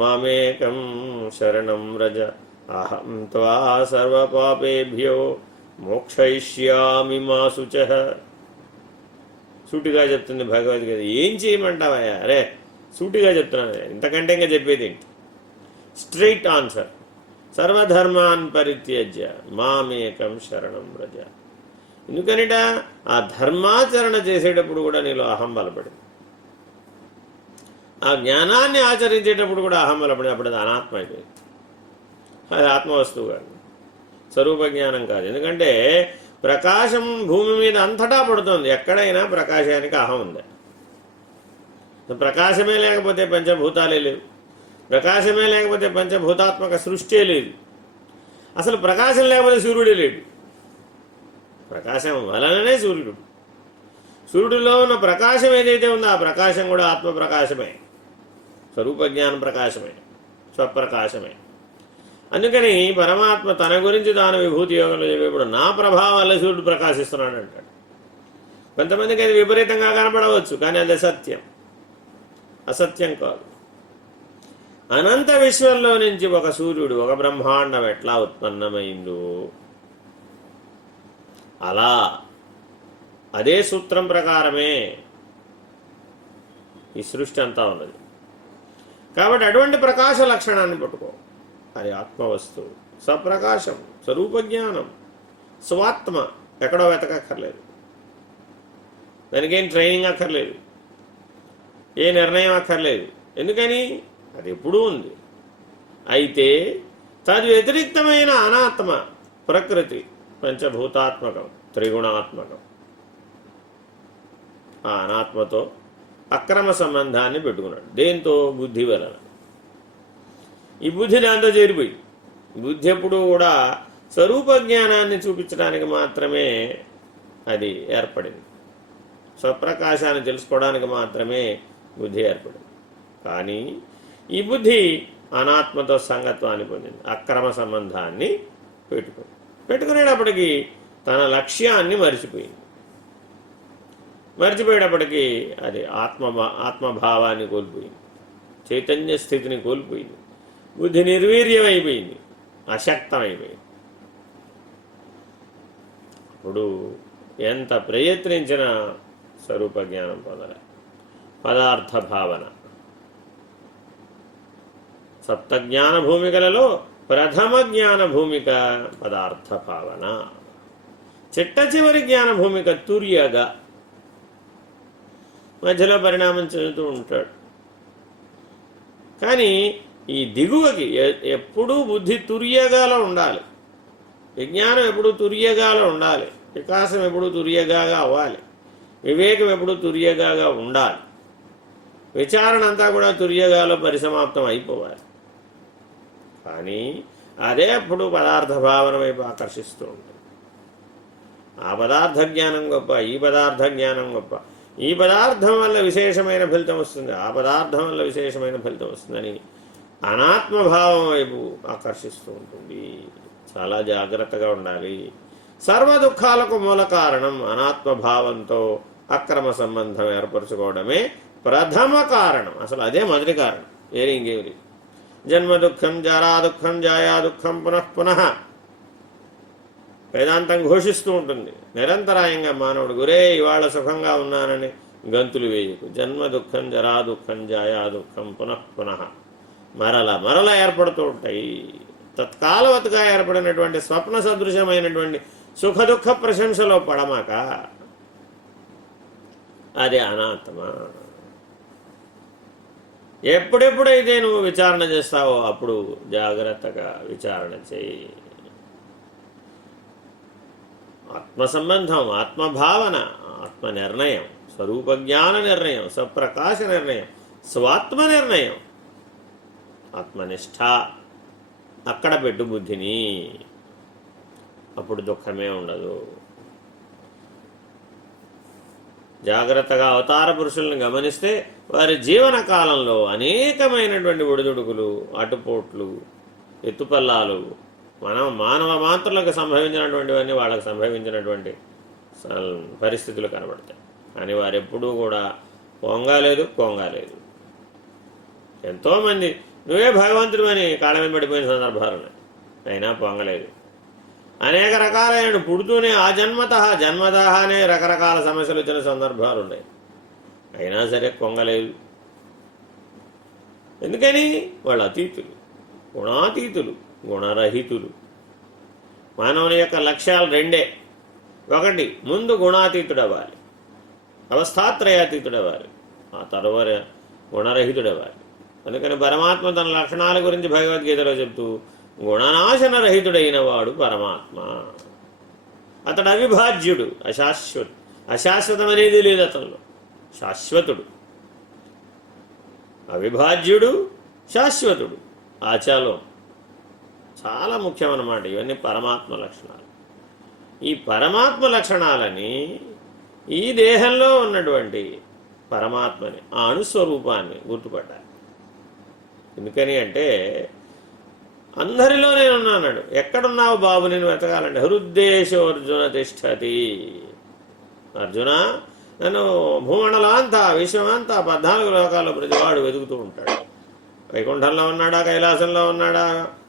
మామేకం శరణం వ్రజ అహం త్వా సర్వపాపేభ్యో మోక్షయిష్యామి మా శుచః. సూటిగా చెప్తుంది భగవద్గీత. ఏం చేయమంటావయ్యా? అరే సూటిగా చెప్తున్నాను, ఇంతకంటే ఇంకా చెప్పేది ఏంటి? Straight answer. సర్వధర్మాన్ పరిత్యజ్య మామేకం శరణం వ్రజ. ఎందుకనిట? ఆ ధర్మాచరణ చేసేటప్పుడు కూడా నీలో అహం బలపడింది, ఆ జ్ఞానాన్ని ఆచరించేటప్పుడు కూడా అహం బలపడింది. అప్పుడు అది అనాత్మ అయిపోయింది. అది ఆత్మవస్తువు కాదు, స్వరూప జ్ఞానం కాదు. ఎందుకంటే ప్రకాశం భూమి మీద అంతటా పడుతుంది. ఎక్కడైనా ప్రకాశానికి అహం ఉంది. ప్రకాశమే లేకపోతే పంచభూతాలే లేవు, ప్రకాశమే లేకపోతే పంచభూతాత్మక సృష్టి లేదు. అసలు ప్రకాశం లేకపోతే సూర్యుడే లేడు. ప్రకాశం వలననే సూర్యుడు. సూర్యుడిలో ఉన్న ప్రకాశం ఏదైతే ఉందో ఆ ప్రకాశం కూడా ఆత్మప్రకాశమే, స్వరూపజ్ఞాన ప్రకాశమే, స్వప్రకాశమే. అందుకని పరమాత్మ తన గురించి తాను విభూతి యోగంలో చెప్పేప్పుడు నా ప్రభావం వల్ల సూర్యుడు ప్రకాశిస్తున్నాడు అంటాడు. కొంతమందికి అది విపరీతంగా కనపడవచ్చు, కానీ అది సత్యం, అసత్యం కాదు. అనంత విశ్వంలో నుంచి ఒక సూర్యుడు, ఒక బ్రహ్మాండం ఎట్లా ఉత్పన్నమైందో అలా అదే సూత్రం ప్రకారమే ఈ సృష్టి అంతా ఉన్నది. కాబట్టి అటువంటి ప్రకాశ లక్షణాన్ని పట్టుకో. అది ఆత్మవస్తువు, స్వప్రకాశం, స్వరూపజ్ఞానం, స్వాత్మ. ఎక్కడో వెతకక్కర్లేదు, దానికేం ట్రైనింగ్ అక్కర్లేదు. ఏ నిర్ణయం అక్కర్లేదు. ఎందుకని? అది ఎప్పుడూ ఉంది. అయితే తద్వ్యతిరిక్తమైన అనాత్మ ప్రకృతి పంచభూతాత్మకం, త్రిగుణాత్మకం. ఆ అనాత్మతో అక్రమ సంబంధాన్ని పెట్టుకున్నాడు. దేంతో? బుద్ధి వలన. ఈ బుద్ధి దాంతో చేరిపోయి, బుద్ధి ఎప్పుడూ కూడా స్వరూప జ్ఞానాన్ని చూపించడానికి మాత్రమే అది ఏర్పడింది. స్వప్రకాశాన్ని తెలుసుకోవడానికి మాత్రమే బుద్ధి ఏర్పడింది. కానీ ఈ బుద్ధి అనాత్మతో సంగత్వాన్ని పొందింది, అక్రమ సంబంధాన్ని పెట్టుకునేటప్పటికీ తన లక్ష్యాన్ని మరిచిపోయింది. మర్చిపోయేటప్పటికీ అది ఆత్మభావాన్ని కోల్పోయింది, చైతన్య స్థితిని కోల్పోయింది, బుద్ధి నిర్వీర్యమైపోయింది, అశక్తమైపోయింది. ఇప్పుడు ఎంత ప్రయత్నించినా స్వరూప జ్ఞానం పొందలే. పదార్థ భావన సప్తజ్ఞాన భూమికలలో ప్రథమ జ్ఞాన భూమిక పదార్థ భావన, చిట్ట చివరి జ్ఞాన భూమిక తుర్యగా. మధ్యలో పరిణామం చెందుతూ ఉంటాడు. కానీ ఈ దిగువకి ఎప్పుడూ బుద్ధి తుర్యగాలో ఉండాలి, విజ్ఞానం ఎప్పుడూ తుర్యగాలో ఉండాలి, వికాసం ఎప్పుడూ తుర్యగాగా అవ్వాలి, వివేకం ఎప్పుడూ తుర్యగాగా ఉండాలి, విచారణ అంతా కూడా తుర్యగాలో పరిసమాప్తం అయిపోవాలి. కానీ అదే అప్పుడు పదార్థ భావన వైపు ఆకర్షిస్తూ ఉంటుంది. ఆ పదార్థ జ్ఞానం గొప్ప, ఈ పదార్థ జ్ఞానం గొప్ప, ఈ పదార్థం వల్ల విశేషమైన ఫలితం వస్తుంది, ఆ పదార్థం వల్ల విశేషమైన ఫలితం వస్తుందని అనాత్మభావం వైపు ఆకర్షిస్తూ ఉంటుంది. చాలా జాగ్రత్తగా ఉండాలి. సర్వ దుఃఖాలకు మూల కారణం అనాత్మభావంతో అక్రమ సంబంధం ఏర్పరచుకోవడమే ప్రథమ కారణం. అసలు అదే మొదటి కారణం, వేరే ఇంకేమి. జన్మ దుఃఖం, జరా దుఃఖం, జాయా దుఃఖం, పునః వేదాంతం ఘోషిస్తూ ఉంటుంది నిరంతరాయంగా. మానవుడు గురే ఇవాళ సుఖంగా ఉన్నానని గంతులు వేయకు. జన్మ దుఃఖం, జరా దుఃఖం, జాయా దుఃఖం, పునః మరల ఏర్పడుతూ ఉంటాయి. తత్కాలవతిగా ఏర్పడినటువంటి స్వప్న సదృశమైనటువంటి సుఖ దుఃఖ ప్రశంసలో పడమాక, అది అనాత్మ. ఎప్పుడెప్పుడైతే నువ్వు విచారణ చేస్తావో అప్పుడు జాగ్రత్తగా విచారణ చేయి. ఆత్మ సంబంధం, ఆత్మభావన, ఆత్మ నిర్ణయం, స్వరూప జ్ఞాన నిర్ణయం, స్వప్రకాశ నిర్ణయం, స్వాత్మ నిర్ణయం, ఆత్మనిష్ట, అక్కడ పెట్టు బుద్ధిని. అప్పుడు దుఃఖమే ఉండదు. జాగ్రత్తగా అవతార పురుషుల్ని గమనిస్తే వారి జీవన కాలంలో అనేకమైనటువంటి ఒడిదుడుకులు, అటుపోట్లు, ఎత్తుపల్లాలు, మానవ మాత్రులకు సంభవించినటువంటివన్నీ వాళ్ళకు సంభవించినటువంటి పరిస్థితులు కనబడతాయి. కానీ వారెప్పుడూ కూడా పొంగలేదు. ఎంతోమంది నువ్వే భగవంతుడు అని కాళ్ళ మీద పడిపోయిన సందర్భాలు ఉన్నాయి, అయినా పొంగలేదు. అనేక రకాలైన పుడుతూనే ఆ జన్మతఃనే రకరకాల సమస్యలు వచ్చిన సందర్భాలు ఉన్నాయి, అయినా సరే పొంగలేదు. ఎందుకని? వాళ్ళు అతీతులు, గుణాతీతులు, గుణరహితులు. మానవుని యొక్క లక్ష్యాలు రెండే. ఒకటి, ముందు గుణాతీతుడవ్వాలి, అవస్థాత్రయాతీతుడవ్వాలి, ఆ తర్వాత గుణరహితుడవ్వాలి. అందుకని పరమాత్మ తన లక్షణాల గురించి భగవద్గీతలో చెప్తూ గుణనాశన రహితుడైన వాడు పరమాత్మ. అతడు అవిభాజ్యుడు, అశాశ్వతం అనేది లేదు అతనిలో, శాశ్వతుడు. అవిభాజ్యుడు, శాశ్వతుడు, ఆచాలం. చాలా ముఖ్యమన్నమాట. ఇవన్నీ పరమాత్మ లక్షణాలు. ఈ పరమాత్మ లక్షణాలని ఈ దేహంలో ఉన్నటువంటి పరమాత్మని, ఆ అణుస్వరూపాన్ని గుర్తుపట్టాలి. ఎందుకని అంటే అందరిలో నేనున్నాడు. ఎక్కడున్నావు బాబు నేను వెతకాలంటే హృద్దేశో అర్జున తిష్టతి. అర్జున, నన్ను భూమండలంతా, విశ్వమంతా, 14 లోకాల్లో ప్రతివాడు వెతుకుతూ ఉంటాడు. వైకుంఠంలో ఉన్నాడా, కైలాసంలో ఉన్నాడా,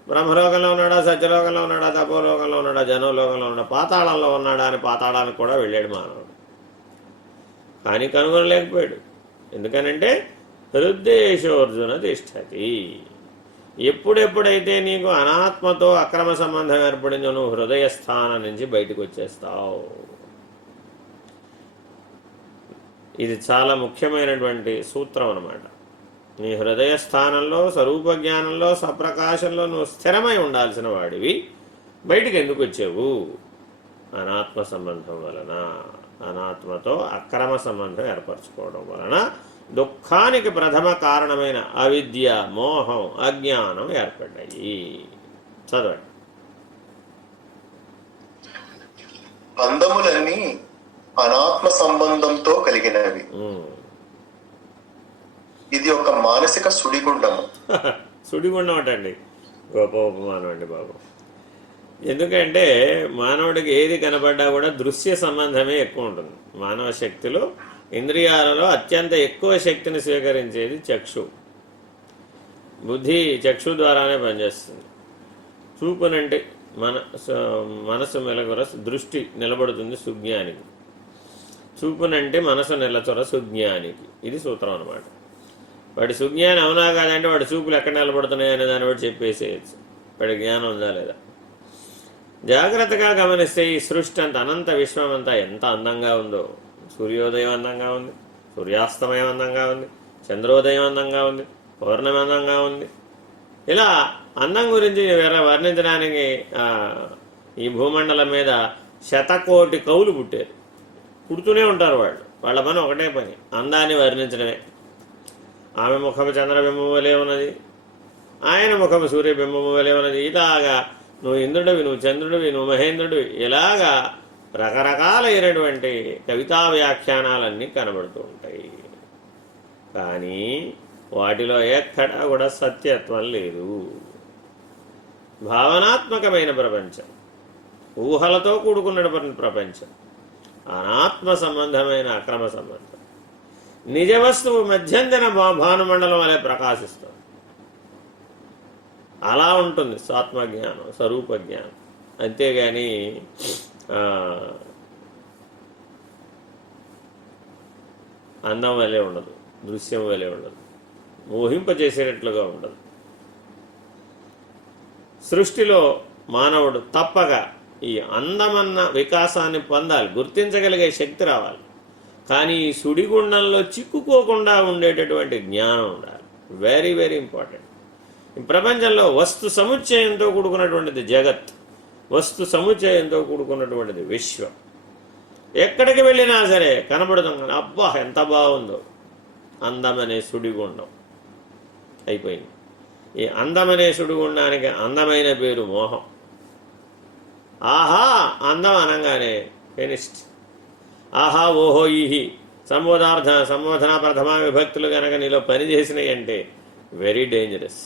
బ్రహ్మలోకంలో ఉన్నాడా, సత్యలోకంలో ఉన్నాడా, తపోలోకంలో ఉన్నాడా, జనలోకంలో ఉన్నాడా, పాతాళంలో ఉన్నాడా అని పాతాళానికి కూడా వెళ్ళాడు మానవుడు. కానీ కనుగొనలేకపోయాడు. ఎందుకనంటే హృద్దేశోర్జున తిష్టతి. ఎప్పుడెప్పుడైతే నీకు అనాత్మతో అక్రమ సంబంధం ఏర్పడిందో నువ్వు హృదయస్థానం నుంచి బయటకు వచ్చేస్తావు. ఇది చాలా ముఖ్యమైనటువంటి సూత్రం అన్నమాట. నీ హృదయ స్థానంలో స్వరూప జ్ఞానంలో సప్రకాశంలో నువ్వు స్థిరమై ఉండాల్సిన వాడివి బయటికి ఎందుకు వచ్చావు? అనాత్మ సంబంధం వలన, అనాత్మతో అక్రమ సంబంధం ఏర్పరచుకోవడం వలన దుఃఖానికి ప్రథమ కారణమైన అవిద్య, మోహం, అజ్ఞానం ఏర్పడ్డాయి. చదవండి. బంధములన్నీ అనాత్మ సంబంధంతో కలిగినవి. ఇది ఒక మానసిక సుడిగుండము. సుడిగుండం అంటండి, గొప్ప ఉపమానం అండి బాబు. ఎందుకంటే మానవుడికి ఏది కనబడ్డా కూడా దృశ్య సంబంధమే ఎక్కువ ఉంటుంది. మానవ శక్తిలో, ఇంద్రియాలలో అత్యంత ఎక్కువ శక్తిని స్వీకరించేది చక్షు. బుద్ధి చక్షు ద్వారానే పనిచేస్తుంది. చూపునంటే మనసు మెలగొర దృష్టి నిలబడుతుంది సుజ్ఞానికి. చూపునంటే మనసు నిలచొర సుజ్ఞానికి. ఇది సూత్రం అన్నమాట. వాడి సుజ్ఞానం అవునా కాదంటే వాడి చూపులు ఎక్కడ నిలబడుతున్నాయి అనే దాన్ని బట్టి చెప్పేసేయచ్చు వాడి జ్ఞానం ఉందా లేదా. జాగ్రత్తగా గమనిస్తే ఈ సృష్టి అంత అనంత విశ్వం అంతా ఎంత అందంగా ఉందో. సూర్యోదయం అందంగా ఉంది, సూర్యాస్తమయం అందంగా ఉంది, చంద్రోదయం అందంగా ఉంది, పౌర్ణమి అందంగా ఉంది. ఇలా అందం గురించి వర్ణించడానికి ఈ భూమండలం మీద 100,000,000 కవులు పుట్టారు. పుడుతూనే ఉంటారు వాళ్ళు. వాళ్ళ పని ఒకటే పని, అందాన్ని వర్ణించడమే. ఆమె ముఖము చంద్రబింబం వలె ఉన్నది, ఆయన ముఖము సూర్యబింబము వలె ఉన్నది. ఇలాగా నువ్వు ఇంద్రుడివి, నువ్వు చంద్రుడివి, నువ్వు మహేంద్రుడివి, ఇలాగా రకరకాలైనటువంటి కవితా వ్యాఖ్యానాలన్నీ కనబడుతూ ఉంటాయి. కానీ వాటిలో ఎక్కడా కూడా సత్యత్వం లేదు. భావనాత్మకమైన ప్రపంచం, ఊహలతో కూడుకున్నటువంటి ప్రపంచం, అనాత్మ సంబంధమైన అక్రమ సంబంధం. నిజ వస్తువు మధ్యంతర భానుమండలం వలె ప్రకాశిస్తుంది. అలా ఉంటుంది స్వాత్మజ్ఞానం, స్వరూప జ్ఞానం. అంతేగాని అందం వలె ఉండదు, దృశ్యం వలె ఉండదు, ఊహింపజేసేటట్లుగా ఉండదు. సృష్టిలో మానవుడు తప్పక ఈ అందమన్న వికాసాన్ని పొందాలి, గుర్తించగలిగే శక్తి రావాలి. కానీ ఈ సుడిగుండంలో చిక్కుకోకుండా ఉండేటటువంటి జ్ఞానం ఉండాలి. Very very important. ఈ ప్రపంచంలో వస్తు సముచ్చయంతో కూడుకున్నటువంటిది జగత్, వస్తు సముచ్చయంతో కూడుకున్నటువంటిది విశ్వం. ఎక్కడికి వెళ్ళినా సరే కనబడుతుంది, అబ్బా ఎంత బాగుందో. అందమనే సుడిగుండం అయిపోయింది. ఈ అందమనే సుడిగుండానికి అందమైన పేరు మోహం. ఆహా అందం అనగానే ఫినిష్డ్. ఆహా ఓహో ఈహి సంబోధన ప్రథమ విభక్తులు కనుక నీలో పనిచేసినాయి అంటే వెరీ డేంజరస్.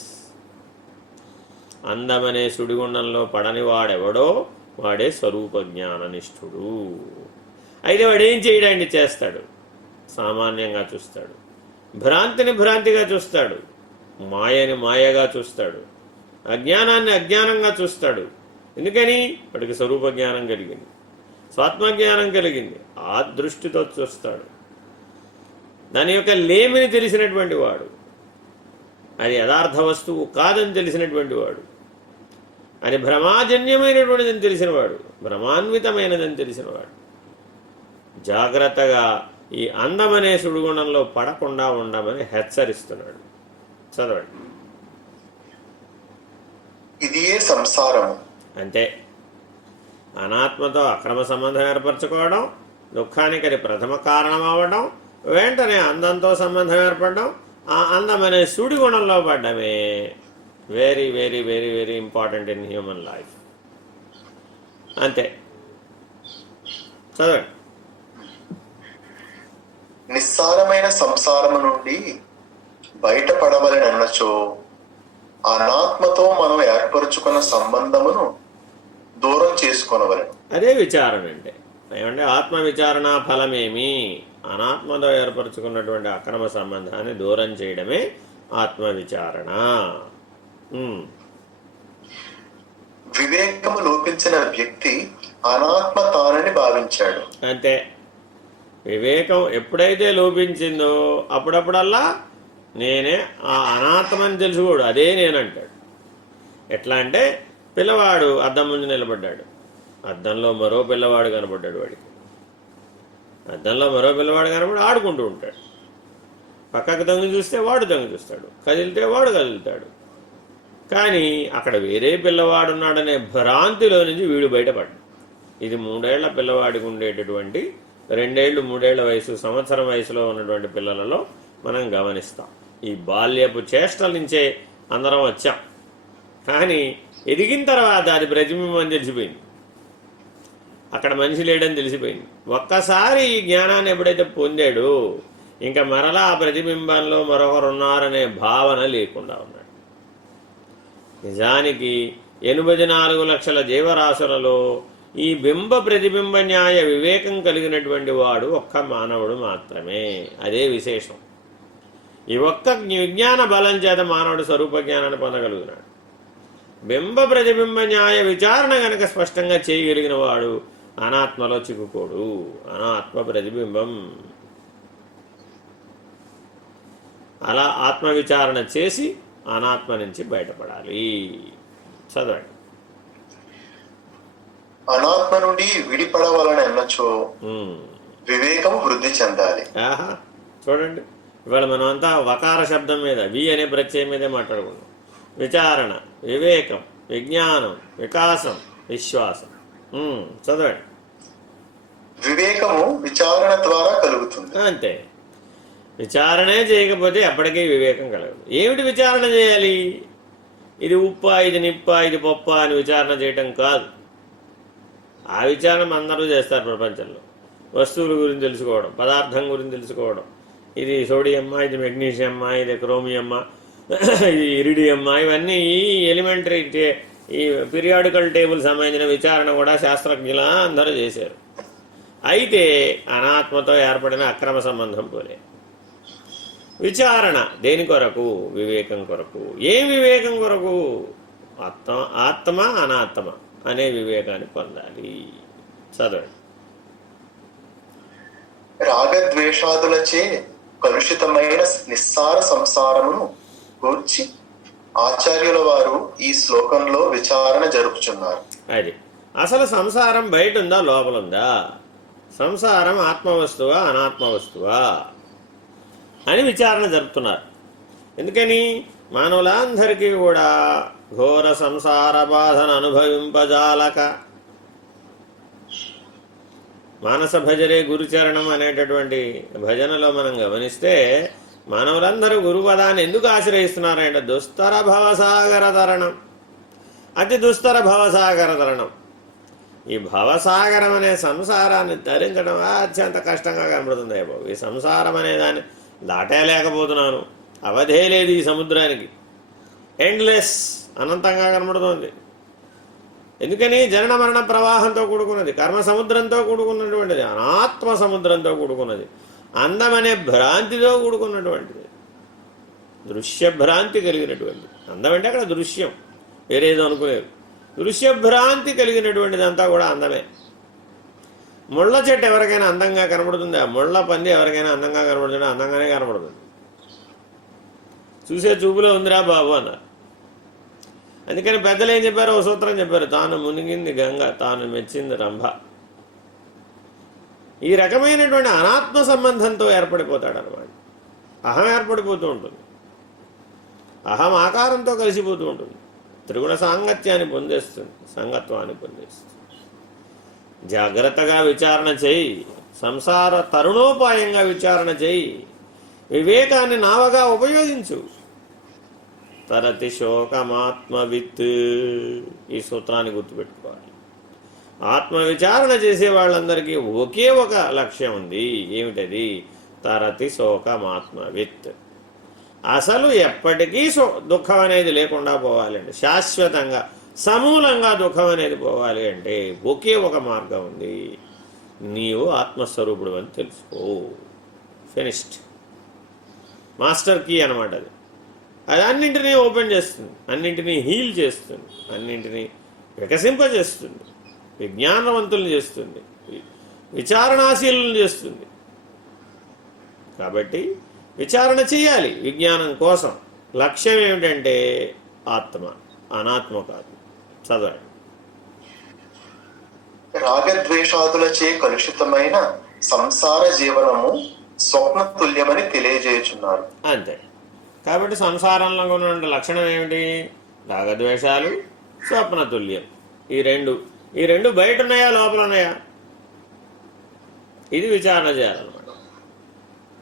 అందమనే సుడిగుండంలో పడని వాడెవడో వాడే స్వరూప జ్ఞాననిష్ఠుడు. అయితే వాడేం చేయడాన్ని చేస్తాడు? సామాన్యంగా చూస్తాడు, భ్రాంతిని భ్రాంతిగా చూస్తాడు, మాయని మాయగా చూస్తాడు, అజ్ఞానాన్ని అజ్ఞానంగా చూస్తాడు. ఎందుకని? వాడికి స్వరూప జ్ఞానం కలిగింది, స్వాత్మజ్ఞానం కలిగింది. ఆ దృష్టితో చూస్తాడు. దాని యొక్క లేమిని తెలిసినటువంటి వాడు, అది యథార్థ వస్తువు కాదని తెలిసినటువంటి వాడు, అది భ్రమాజన్యమైనటువంటిదని తెలిసినవాడు, భ్రమాన్వితమైనదని తెలిసినవాడు జాగ్రత్తగా ఈ అందమనే సుడిగుండంలో పడకుండా ఉండమని హెచ్చరిస్తున్నాడు. చదవండి. ఇది సంసారం. అంటే అనాత్మతో అక్రమ సంబంధం ఏర్పరచుకోవడం, దుఃఖానికి అది ప్రథమ కారణం అవ్వడం, వెంటనే అందంతో సంబంధం ఏర్పడడం, ఆ అందమనే సుడిగుణంలో పడ్డమే very very very very important in human life. అంతే. చదవండి. నిస్సారమైన సంసారము నుండి బయటపడవలనన్నచో అనాత్మతో మనం ఏర్పరచుకున్న సంబంధమును దూరం చేసుకొనవలెను. అదే విచారణ అంటే. ఏమంటే ఆత్మ విచారణ ఫలమేమి? అనాత్మతో ఏర్పరచుకున్నటువంటి అక్రమ సంబంధాన్ని దూరం చేయడమే ఆత్మ విచారణ. వివేకము లోపించిన వ్యక్తి అనాత్మ తానని భావించాడు. అంతే. వివేకం ఎప్పుడైతే లోపించిందో అప్పుడప్పుడల్లా నేనే ఆ అనాత్మని తెలుసుకోడు, అదే నేనంటాడు. ఎట్లా అంటే పిల్లవాడు అద్దం ముందు నిలబడ్డాడు, అద్దంలో మరో పిల్లవాడు కనబడ్డాడు వాడికి. అద్దంలో మరో పిల్లవాడు కనబడి ఆడుకుంటూ ఉంటాడు. పక్కకు తొంగి చూస్తే వాడు తొంగి చూస్తాడు, కదిలితే వాడు కదులుతాడు. కానీ అక్కడ వేరే పిల్లవాడు ఉన్నాడనే భ్రాంతిలో నుంచి వీడు బయటపడ్డాడు. ఇది 3 ఏళ్ల పిల్లవాడికి ఉండేటటువంటి 2 ఏళ్ళు 3 ఏళ్ల వయసు, సంవత్సరం వయసులో ఉన్నటువంటి పిల్లలలో మనం గమనిస్తాం. ఈ బాల్యపు చేష్టల నుంచే అందరం వచ్చాం. కానీ ఎదిగిన తర్వాత అది ప్రతిబింబం తెలిసిపోయింది, అక్కడ మనిషి లేడని తెలిసిపోయింది. ఒక్కసారి ఈ జ్ఞానాన్ని ఎప్పుడైతే పొందాడో ఇంకా మరలా ఆ ప్రతిబింబంలో మరొకరు ఉన్నారనే భావన లేకుండా ఉన్నాడు. నిజానికి 84 లక్షల జీవరాశులలో ఈ బింబ ప్రతిబింబ న్యాయ వివేకం కలిగినటువంటి వాడు ఒక్క మానవుడు మాత్రమే. అదే విశేషం. ఈ ఒక్క విజ్ఞాన బలం చేత మానవుడు స్వరూప జ్ఞానాన్ని పొందగలుగుతున్నాడు. బింబ ప్రతిబింబ న్యాయ విచారణ గనక స్పష్టంగా చేయగలిగిన వాడు అనాత్మలో చిక్కుకోడు. అనాత్మ ప్రతిబింబం. అలా ఆత్మవిచారణ చేసి అనాత్మ నుంచి బయటపడాలి. చదవండి. అనాత్మ నుండి విడిపడవాలని అన్నచో వివేకం వృద్ధి చెందాలి. ఆహా, చూడండి, ఇవాళ మనం అంతా వకార శబ్దం మీద, వి అనే ప్రత్యయం మీదే మాట్లాడుకున్నాం. విచారణ, వివేకం, విజ్ఞానం, వికాసం, విశ్వాసం. చదవండి. వివేకము విచారణ ద్వారా కలుగుతుంది. అంతే. విచారణే చేయకపోతే ఎప్పటికీ వివేకం కలగదు. ఏమిటి విచారణ చేయాలి? ఇది ఉప్పా, ఇది నిప్పా, ఇది పప్పా అని విచారణ చేయటం కాదు. ఆ విచారణ అందరూ చేస్తారు ప్రపంచంలో. వస్తువుల గురించి తెలుసుకోవడం, పదార్థం గురించి తెలుసుకోవడం, ఇది సోడియమ్మా, ఇది మెగ్నీషియమ్మా, ఇది క్రోమియమ్మా, ఇది ఇరిడియమ్మా, ఇవన్నీ ఈ ఎలిమెంటరీ ఈ పీరియాడికల్ టేబుల్ సంబంధించిన విచారణ కూడా శాస్త్రజ్ఞుల అందరూ చేశారు. అయితే అనాత్మతో ఏర్పడిన అక్రమ సంబంధం పోలే. విచారణ దేని కొరకు? వివేకం కొరకు. ఏం వివేకం కొరకు? ఆత్మ అనాత్మ అనే వివేకాన్ని పొందాలి. చదవండి. రాగద్వేషాదులచే కలుషితమైన నిస్సార సంసారమును గూర్చి ఆచార్యుల వారు ఈ శ్లోకంలో విచారణ జరుపుచున్నారు. అది అసలు సంసారం బయట ఉందా, లోపల ఉందా? సంసారం ఆత్మ వస్తువా, అనాత్మ వస్తువా అని విచారణ జరుపుతున్నారు. ఎందుకని? మానవులందరికీ కూడా ఘోర సంసార బాధను అనుభవింపజాలక మానస భజరే గురుచరణం అనేటటువంటి భజనలో మనం గమనిస్తే మానవులందరూ గురుపదాన్ని ఎందుకు ఆశ్రయిస్తున్నారంటే దుస్తర భవసాగర తరణం, అతి దుస్తర భవసాగర తరణం. ఈ భవసాగరం అనే సంసారాన్ని తరించడం అత్యంత కష్టంగా కనబడుతుంది. బాబు, ఈ సంసారం అనే దాన్ని దాటేయలేకపోతున్నాను. అవధే లేదు ఈ సముద్రానికి. ఎండ్లెస్, అనంతంగా కనబడుతోంది. ఎందుకని? జనన మరణ ప్రవాహంతో కూడుకున్నది, కర్మ సముద్రంతో కూడుకున్నటువంటిది, అనాత్మ సముద్రంతో కూడుకున్నది, అందమనే భ్రాంతితో కూడుకున్నటువంటిది, దృశ్యభ్రాంతి కలిగినటువంటి. అందం అంటే అక్కడ దృశ్యం, వేరేదో అనుకునేది. దృశ్యభ్రాంతి కలిగినటువంటిది అంతా కూడా అందమే. ముళ్ళ చెట్టు ఎవరికైనా అందంగా కనబడుతుంది, ఆ ముళ్ళ పంది ఎవరికైనా అందంగా కనబడుతుంటే అందంగానే కనబడుతుంది. చూసే చూపులో ఉందిరా బాబు అన్నారు. అందుకని పెద్దలు ఏం చెప్పారు? ఓ సూత్రం చెప్పారు, తాను మునిగింది గంగ, తాను మెచ్చింది రంభ. ఈ రకమైనటువంటి అనాత్మ సంబంధంతో ఏర్పడిపోతాడు అన్నమాట. అహం ఏర్పడిపోతూ ఉంటుంది, అహం ఆకారంతో కలిసిపోతూ ఉంటుంది, త్రిగుణ సాంగత్యాన్ని పొందేస్తుంది, సంగత్వాన్ని పొందేస్తుంది. జాగ్రత్తగా విచారణ చేయి, సంసార తరుణోపాయంగా విచారణ చేయి, వివేకాన్ని నావగా ఉపయోగించు. తరతి శోకమాత్మవిత్. ఈ సూత్రాన్ని గుర్తుపెట్టుకోవాలి. ఆత్మవిచారణ చేసే వాళ్ళందరికీ ఒకే ఒక లక్ష్యం ఉంది. ఏమిటది? తరతి శోకమాత్మవిత్. అసలు ఎప్పటికీ దుఃఖం అనేది లేకుండా పోవాలండి. శాశ్వతంగా సమూలంగా దుఃఖం అనేది పోవాలి అంటే ఒకే ఒక మార్గం ఉంది. నీవు ఆత్మస్వరూపుడు అని తెలుసుకో. ఫినిష్డ్. మాస్టర్ కీ అనమాట అది. అది అన్నింటినీ ఓపెన్ చేస్తుంది, అన్నింటినీ హీల్ చేస్తుంది, అన్నింటినీ వికసింపజేస్తుంది, విజ్ఞానవంతులను చేస్తుంది, విచారణాశీలను చేస్తుంది. కాబట్టి విచారణ చేయాలి విజ్ఞానం కోసం. లక్ష్యం ఏమిటంటే ఆత్మ, అనాత్మ కాదు. చదవండి. రాగద్వేషాదులచే కలుషితమైన సంసార జీవనము స్వప్న తుల్యమని తెలియజేయుచున్నారు. అంతే. కాబట్టి సంసారంలో ఉన్న లక్షణం ఏమిటి? రాగద్వేషాలు, స్వప్నతుల్యం. ఈ రెండు బయట ఉన్నాయా, లోపల ఉన్నాయా? ఇది విచారణ చేయాలన్నమాట.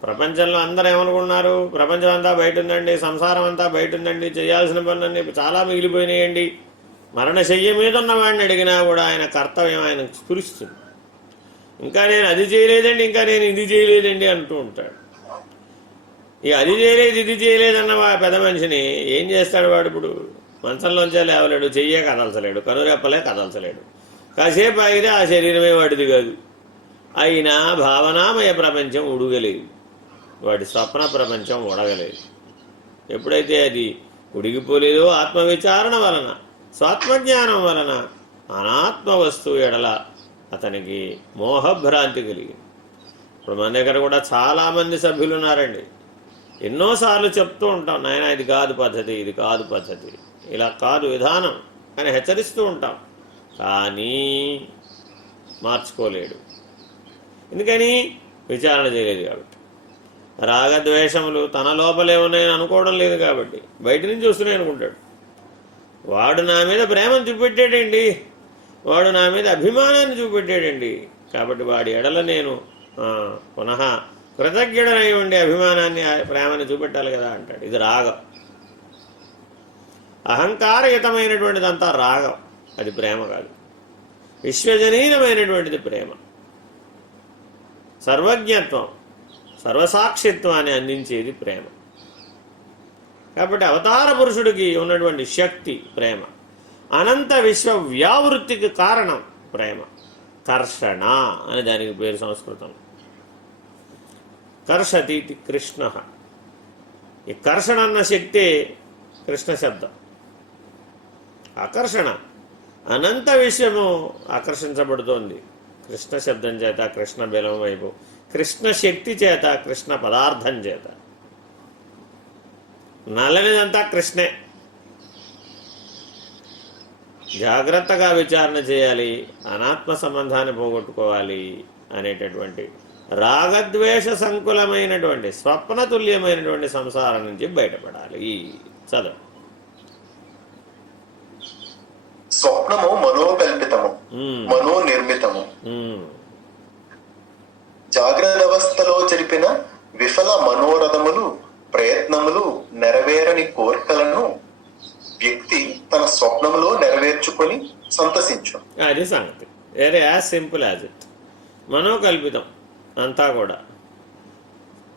ప్రపంచంలో అందరూ ఏమనుకున్నారు? ప్రపంచం అంతా బయట ఉందండి, సంసారం అంతా బయట ఉందండి, చేయాల్సిన పనులన్నీ చాలా మిగిలిపోయినాయండి. మరణశయ్య మీద ఉన్నవాడిని అడిగినా కూడా ఆయన కర్తవ్యం ఆయన స్ఫురిస్తుంది. ఇంకా నేను అది చేయలేదండి, ఇంకా నేను ఇది చేయలేదండి అంటూ ఉంటాడు. ఈ అది చేయలేదు ఇది చేయలేదన్న పెద్ద మనిషిని ఏం చేస్తాడు వాడు? ఇప్పుడు మంచంలోంచే లేవలేడు, చెయ్యే కదల్చలేడు, కనురెప్పలే కదల్చలేడు. కాసేపు ఆగితే ఆ శరీరమే వాడిది కాదు. అయినా భావనామయ ప్రపంచం ఉడగలేదు, వాడి స్వప్న ప్రపంచం ఉడగలేదు. ఎప్పుడైతే అది ఉడిగిపోలేదో ఆత్మవిచారణ వలన, స్వాత్మజ్ఞానం వలన అనాత్మ వస్తువు ఎడల అతనికి మోహభ్రాంతి కలిగింది. ఇప్పుడు మన దగ్గర కూడా చాలామంది సభ్యులు ఉన్నారండి. ఎన్నోసార్లు చెప్తూ ఉంటాం, నాయన ఇది కాదు పద్ధతి, ఇది కాదు పద్ధతి, ఇలా కాదు విధానం అని హెచ్చరిస్తూ ఉంటాం. కానీ మార్చుకోలేడు. ఎందుకని? విచారణ చేయలేదు కాబట్టి. రాగద్వేషములు తన లోపలే ఉన్నాయని అనుకోవడం లేదు కాబట్టి బయట నుంచి వస్తున్నాయి అనుకుంటాడు. వాడు నా మీద ప్రేమను చూపెట్టాడండి, వాడు నా మీద అభిమానాన్ని చూపెట్టాడండి, కాబట్టి వాడి ఎడల నేను పునః కృతజ్ఞుడనై ఉండి అభిమానాన్ని ప్రేమని చూపెట్టాలి కదా అంటాడు. ఇది రాగం. అహంకారయుతమైనటువంటిదంతా రాగం, అది ప్రేమ కాదు. విశ్వజనీనమైనటువంటిది ప్రేమ. సర్వజ్ఞత్వం, సర్వసాక్షిత్వాన్ని అందించేది ప్రేమ. కాబట్టి అవతార పురుషుడికి ఉన్నటువంటి శక్తి ప్రేమ. అనంత విశ్వ వ్యావృత్తికి కారణం ప్రేమ. కర్షణ అని దానికి పేరు సంస్కృతం. కర్షతీతి కృష్ణ. ఈ కర్షణ అన్న శక్తే కృష్ణ శబ్దం. ఆకర్షణ, అనంత విశ్వము ఆకర్షించబడుతోంది కృష్ణ శబ్దం చేత, కృష్ణ బలం వైపు, కృష్ణ శక్తి చేత, కృష్ణ పదార్థం చేత. నల్లనిదంతా కృష్ణే. జాగ్రత్తగా విచారణ చేయాలి, అనాత్మ సంబంధాన్ని పోగొట్టుకోవాలి అనేటటువంటి రాగద్వేష సంకులమైనటువంటి స్వప్నతుల్యమైనటువంటి సంసారం నుంచి బయటపడాలి. చదువు. స్వప్నము మనోకల్పితము, మనోనిర్మితము. జాగ్రత్త అవస్థలో జరిపిన విఫల మనోరథములు, ప్రయత్నములు, నెరవేరని కోరికలను వ్యక్తి తన స్వప్నంలో నెరవేర్చుకొని సంతసించు. అది సంగతి. Very as simple as it. మనోకల్పితం అంతా కూడా.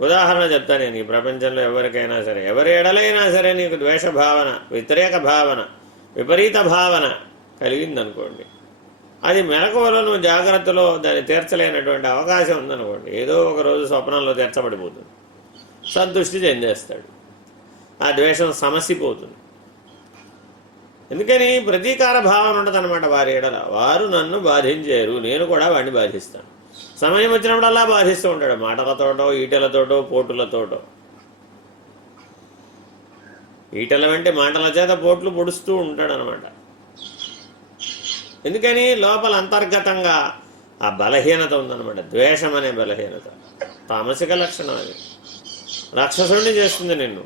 ఉదాహరణ చెప్తా నేను. ఈ ప్రపంచంలో ఎవరికైనా సరే, ఎవరి ఎడలైనా సరే నీకు ద్వేష భావన, వ్యతిరేక భావన, విపరీత భావన కలిగిందనుకోండి, అది మెలకువలో నువ్వు జాగ్రత్తలో దాన్ని తీర్చలేనటువంటి అవకాశం ఉందనుకోండి, ఏదో ఒక రోజు స్వప్నంలో తీర్చబడిపోతుంది. సంతృష్టి చెందేస్తాడు, ఆ ద్వేషం సమసిపోతుంది. ఎందుకని? ప్రతీకార భావన ఉండదన్నమాట వారి ఎడల. వారు నన్ను బాధించారు, నేను కూడా వాడిని బాధిస్తాను. సమయం వచ్చినప్పుడల్లా బాధిస్తూ ఉంటాడు, మాటలతోటో, ఈటెలతోటో, పోటులతోటో. ఈటల వంటి మాటల చేత పోట్లు పొడుస్తూ ఉంటాడు అనమాట. ఎందుకని? లోపల అంతర్గతంగా ఆ బలహీనత ఉందన్నమాట. ద్వేషం అనే బలహీనత తామసిక లక్షణం. అది రాక్షసుడిని చేస్తుంది నిన్ను.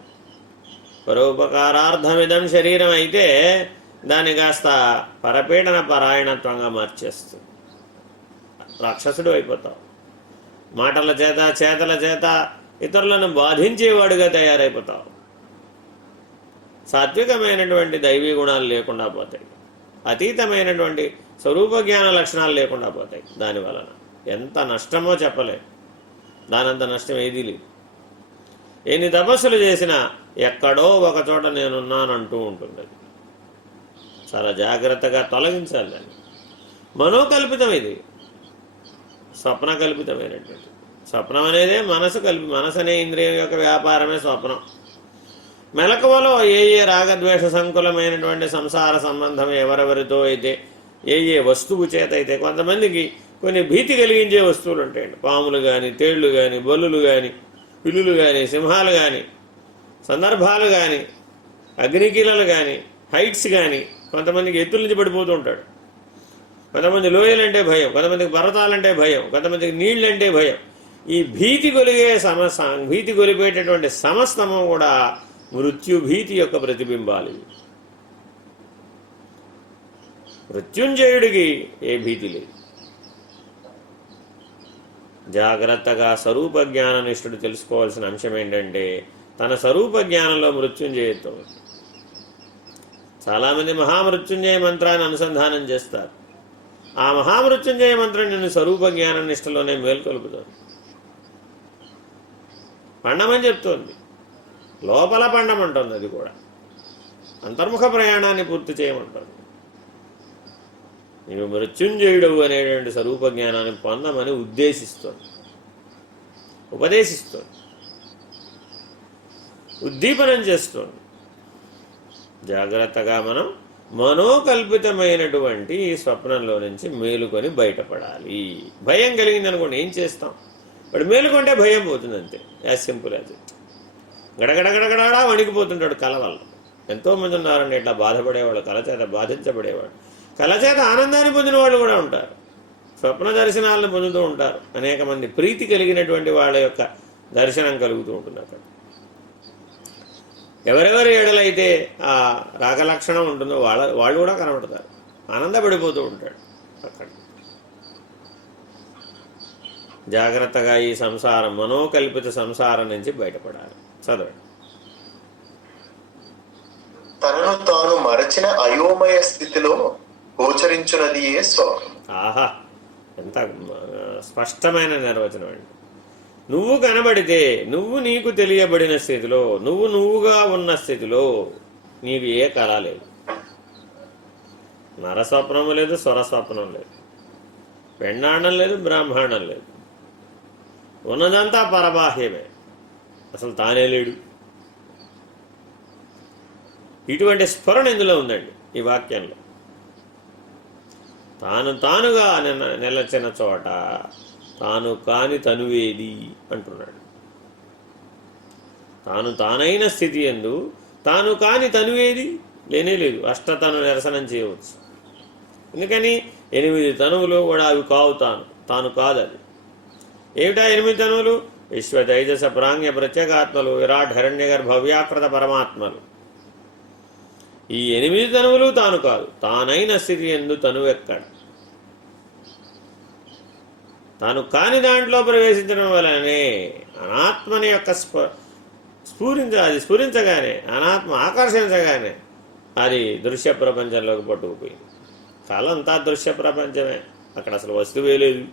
పరోపకారార్థమిదం శరీరం అయితే దాన్ని కాస్త పరపీడన పరాయణత్వంగా మార్చేస్తుంది. రాక్షసుడు అయిపోతావు. మాటల చేత, చేతల చేత ఇతరులను బాధించేవాడుగా తయారైపోతావు. సాత్వికమైనటువంటి దైవీ గుణాలు లేకుండా పోతాయి, అతీతమైనటువంటి స్వరూప జ్ఞాన లక్షణాలు లేకుండా పోతాయి. దానివలన ఎంత నష్టమో చెప్పలేదు. దానంత నష్టం ఏదీ లేదు. ఎన్ని తపస్సులు చేసినా ఎక్కడో ఒక చోట నేనున్నానంటూ ఉంటుంది. చాలా జాగ్రత్తగా తొలగించాలి దాన్ని. మనోకల్పితం ఇది, స్వప్న కల్పితమైనటువంటి. స్వప్నం అనేదే మనసు అనే ఇంద్రియం యొక్క వ్యాపారమే స్వప్నం. మెలకువలో ఏ రాగద్వేష సంకులమైనటువంటి సంసార సంబంధం ఎవరెవరితో అయితే, ఏ వస్తువు చేత అయితే, కొంతమందికి కొన్ని భీతి కలిగించే వస్తువులు ఉంటాయండి. పాములు కానీ, తేళ్లు కానీ, బల్లులు కానీ, పిల్లులు కానీ, సింహాలు కానీ, సందర్భాలు కానీ, అగ్నికీలలు కానీ, హైట్స్ కానీ. కొంతమందికి ఎత్తుల నుంచి పడిపోతూ ఉంటాడు. కొంతమంది లోయలంటే భయం, కొంతమందికి పర్వతాలంటే భయం, కొంతమందికి నీళ్ళంటే భయం. ఈ భీతి భీతి కొలిపేటటువంటి సమస్తము కూడా మృత్యుభీతి యొక్క ప్రతిబింబాలు. మృత్యుంజయుడికి ఏ భీతి లేదు. జాగ్రత్తగా స్వరూప జ్ఞాననిష్ఠుడు తెలుసుకోవాల్సిన అంశం ఏంటంటే తన స్వరూప జ్ఞానంలో మృత్యుంజయత్వం. చాలామంది మహామృత్యుంజయ మంత్రాన్ని అనుసంధానం చేస్తారు. ఆ మహామృత్యుంజయ మంత్రం నేను స్వరూప జ్ఞాన నిష్ఠలోనే మేల్కొల్పుతోంది, పండమని చెప్తోంది. లోపల పండమంటుంది, అది కూడా అంతర్ముఖ ప్రయాణాన్ని పూర్తి చేయమంటుంది. నీవు మృత్యుంజయుడవు అనేటువంటి స్వరూప జ్ఞానాన్ని పొందమని ఉద్దేశిస్తోంది, ఉపదేశిస్తోంది, ఉద్దీపనం చేస్తోంది. జాగ్రత్తగా మనం మనోకల్పితమైనటువంటి ఈ స్వప్నంలో నుంచి మేలుకొని బయటపడాలి. భయం కలిగింది అనుకోండి, ఏం చేస్తాం? వాడు మేలుకుంటే భయం పోతుంది, అంతే. As simple as it. గడగడగడగడా వణికిపోతుంటాడు కళ వల్ల. ఎంతోమంది ఉన్నారండి ఇట్లా బాధపడేవాడు, కళ చేత బాధించబడేవాడు. కళ చేత ఆనందాన్ని పొందిన వాళ్ళు కూడా ఉంటారు, స్వప్న దర్శనాలను పొందుతూ ఉంటారు. అనేక మంది ప్రీతి కలిగినటువంటి వాళ్ళ యొక్క దర్శనం కలుగుతూ ఉంటుంది అక్కడ. ఎవరెవరి ఎడలైతే ఆ రాగలక్షణం ఉంటుందో వాళ్ళు కూడా కనబడతారు, ఆనందపడిపోతూ ఉంటాడు అక్కడ. జాగ్రత్తగా ఈ సంసారం, మనోకల్పిత సంసారం నుంచి బయటపడాలి. చదవండి. తనను తాను మరచిన అయోమయ స్థితిలో గోచరించున్నది స్వప్నం. ఆహా, ఎంత స్పష్టమైన నిర్వచనం అండి. నువ్వు కనబడితే, నువ్వు నీకు తెలియబడిన స్థితిలో, నువ్వుగా ఉన్న స్థితిలో నీకు ఏ కళ లేదు. నరస్వప్నము లేదు, స్వరస్వప్నం లేదు, పెండాండం లేదు, బ్రహ్మాండం లేదు. ఉన్నదంతా పరబాహ్యమే, అసలు తానే లేడు. ఇటువంటి స్ఫురణ ఇందులో ఉందండి ఈ వాక్యంలో. తానుగా నిలచిన చోట తాను కాని తనువేది అంటున్నాడు. తానైన స్థితి యందు తాను కాని తనువేది లేనే లేదు. అష్టతను నిరసనం చేయవచ్చు. ఎందుకని 8 తనువులు కూడా అవి కావు, తాను కాదు. అది ఏమిటా 8 తనువులు? విశ్వ తైజస ప్రాంగ్య ప్రత్యేగాత్మలు, విరాట్ హిరణ్యగర్భ వ్యాకృత పరమాత్మలు. ఈ 8 తనువులు తాను కాదు. తానైన స్థితి యందు తనువెక్కడు. తాను కాని దాంట్లో ప్రవేశించడం వలనే అనాత్మని యొక్క అది స్ఫురించగానే, అనాత్మ ఆకర్షించగానే అది దృశ్య ప్రపంచంలోకి పట్టుకుపోయింది. కాలంతా దృశ్య ప్రపంచమే, అక్కడ అసలు వస్తువే లేదు.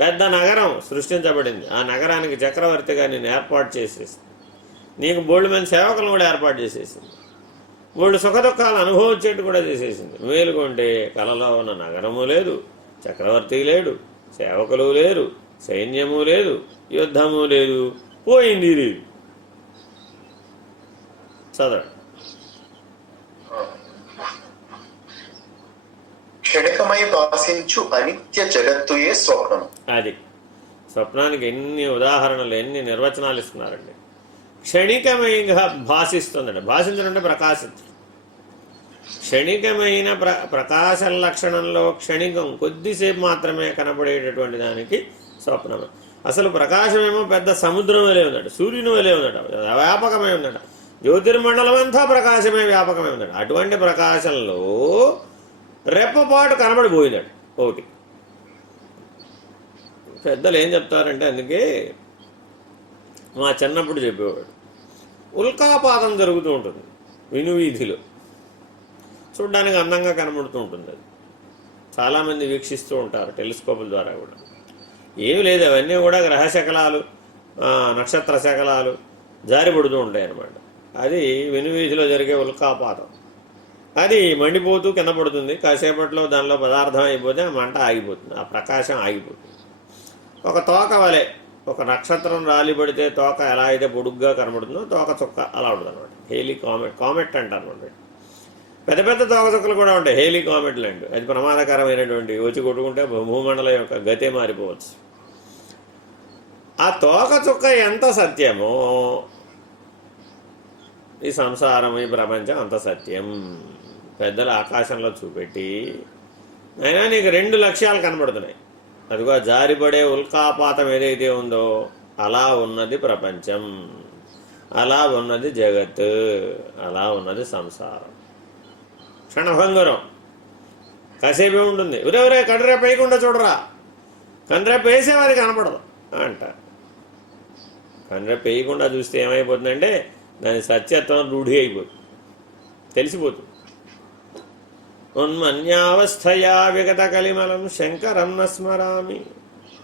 పెద్ద నగరం సృష్టించబడింది. ఆ నగరానికి చక్రవర్తిగా నేను ఏర్పాటు చేసేసింది. నీకు బోల్డ్ మంది సేవకులను కూడా ఏర్పాటు చేసేసింది. బోల్డ్ సుఖదుఖాలు అనుభవించేట్టు కూడా చేసేసింది. మేలుకొంటే కలలో ఉన్న నగరము లేదు, చక్రవర్తి లేడు, సేవకులు లేరు, సైన్యము లేదు, యుద్ధము లేదు, పోయింది లేదు. చదవండి. క్షణికమై భాషించు అనిత్య జగత్తుయే స్వప్నం. అది స్వప్నానికి ఎన్ని ఉదాహరణలు, ఎన్ని నిర్వచనాలు ఇస్తున్నారండి. క్షణికమైగా భాషిస్తుందండి. భాషించడం అంటే ప్రకాశించడం. క్షణికమైన ప్రకాశ లక్షణంలో క్షణికం, కొద్దిసేపు మాత్రమే కనపడేటటువంటి దానికి స్వప్నం. అసలు ప్రకాశమేమో పెద్ద సముద్రం వలె ఉందట, సూర్యుని వలె ఉందట, వ్యాపకమై ఉందట. జ్యోతిర్మండలం అంతా ప్రకాశమే వ్యాపకమై ఉందట. అటువంటి ప్రకాశంలో రెప్పపాటు కనబడిపోయిందట ఒకటి. పెద్దలు ఏం చెప్తారంటే, అందుకే మా చిన్నప్పుడు చెప్పేవాడు, ఉల్కాపాతం జరుగుతూ ఉంటుంది వినువీధిలో. చూడ్డానికి అందంగా కనబడుతూ ఉంటుంది. అది చాలామంది వీక్షిస్తూ ఉంటారు టెలిస్కోపుల ద్వారా కూడా. ఏమి లేదు, అవన్నీ కూడా గ్రహ శకలాలు, నక్షత్ర శకలాలు జారిపడుతూ ఉంటాయి అన్నమాట. అది వెనువీధిలో జరిగే ఉల్కాపాతం. అది మండిపోతూ కింద పడుతుంది. కాసేపట్లో దానిలో పదార్థం అయిపోతే ఆ మంట ఆగిపోతుంది, ఆ ప్రకాశం ఆగిపోతుంది. ఒక తోక వలె, ఒక నక్షత్రం రాలిపడితే తోక ఎలా అయితే పొడుగ్గా కనబడుతుందో తోక చుక్క అలా ఉంటుంది అనమాట. హేలీ కామెట్ అంటారు అనమాట. పెద్ద పెద్ద తోక చుక్కలు కూడా ఉంటాయి, హేలీ కామెట్లు అండి. అది ప్రమాదకరమైనటువంటి, వచ్చి కొట్టుకుంటే భూమండలం యొక్క గతే మారిపోవచ్చు. ఆ తోక చుక్క ఎంత సత్యమో ఈ సంసారం, ఈ ప్రపంచం అంత సత్యం. పెద్దలు ఆకాశంలో చూపెట్టి అయినా నీకు 2 లక్ష్యాలు కనబడుతున్నాయి. అదిగో జారిపడే ఉల్కాపాతం ఏదైతే ఉందో అలా ఉన్నది ప్రపంచం, అలా ఉన్నది జగత్, అలా ఉన్నది సంసారం. క్షణభంగురం, కాసేపే ఉంటుంది. ఎవరెవరే కండ్రేపు వేయకుండా చూడరా, కండ్రేపు వేసేవారికి కనపడదు అంట. కండ్రేపు వేయకుండా చూస్తే ఏమైపోతుందంటే దాని సత్యత్వం రూఢి అయిపోతుంది, తెలిసిపోతుంది. ఉన్మన్యావస్థయా విగత కలిమలం శంకరం నస్మరామి.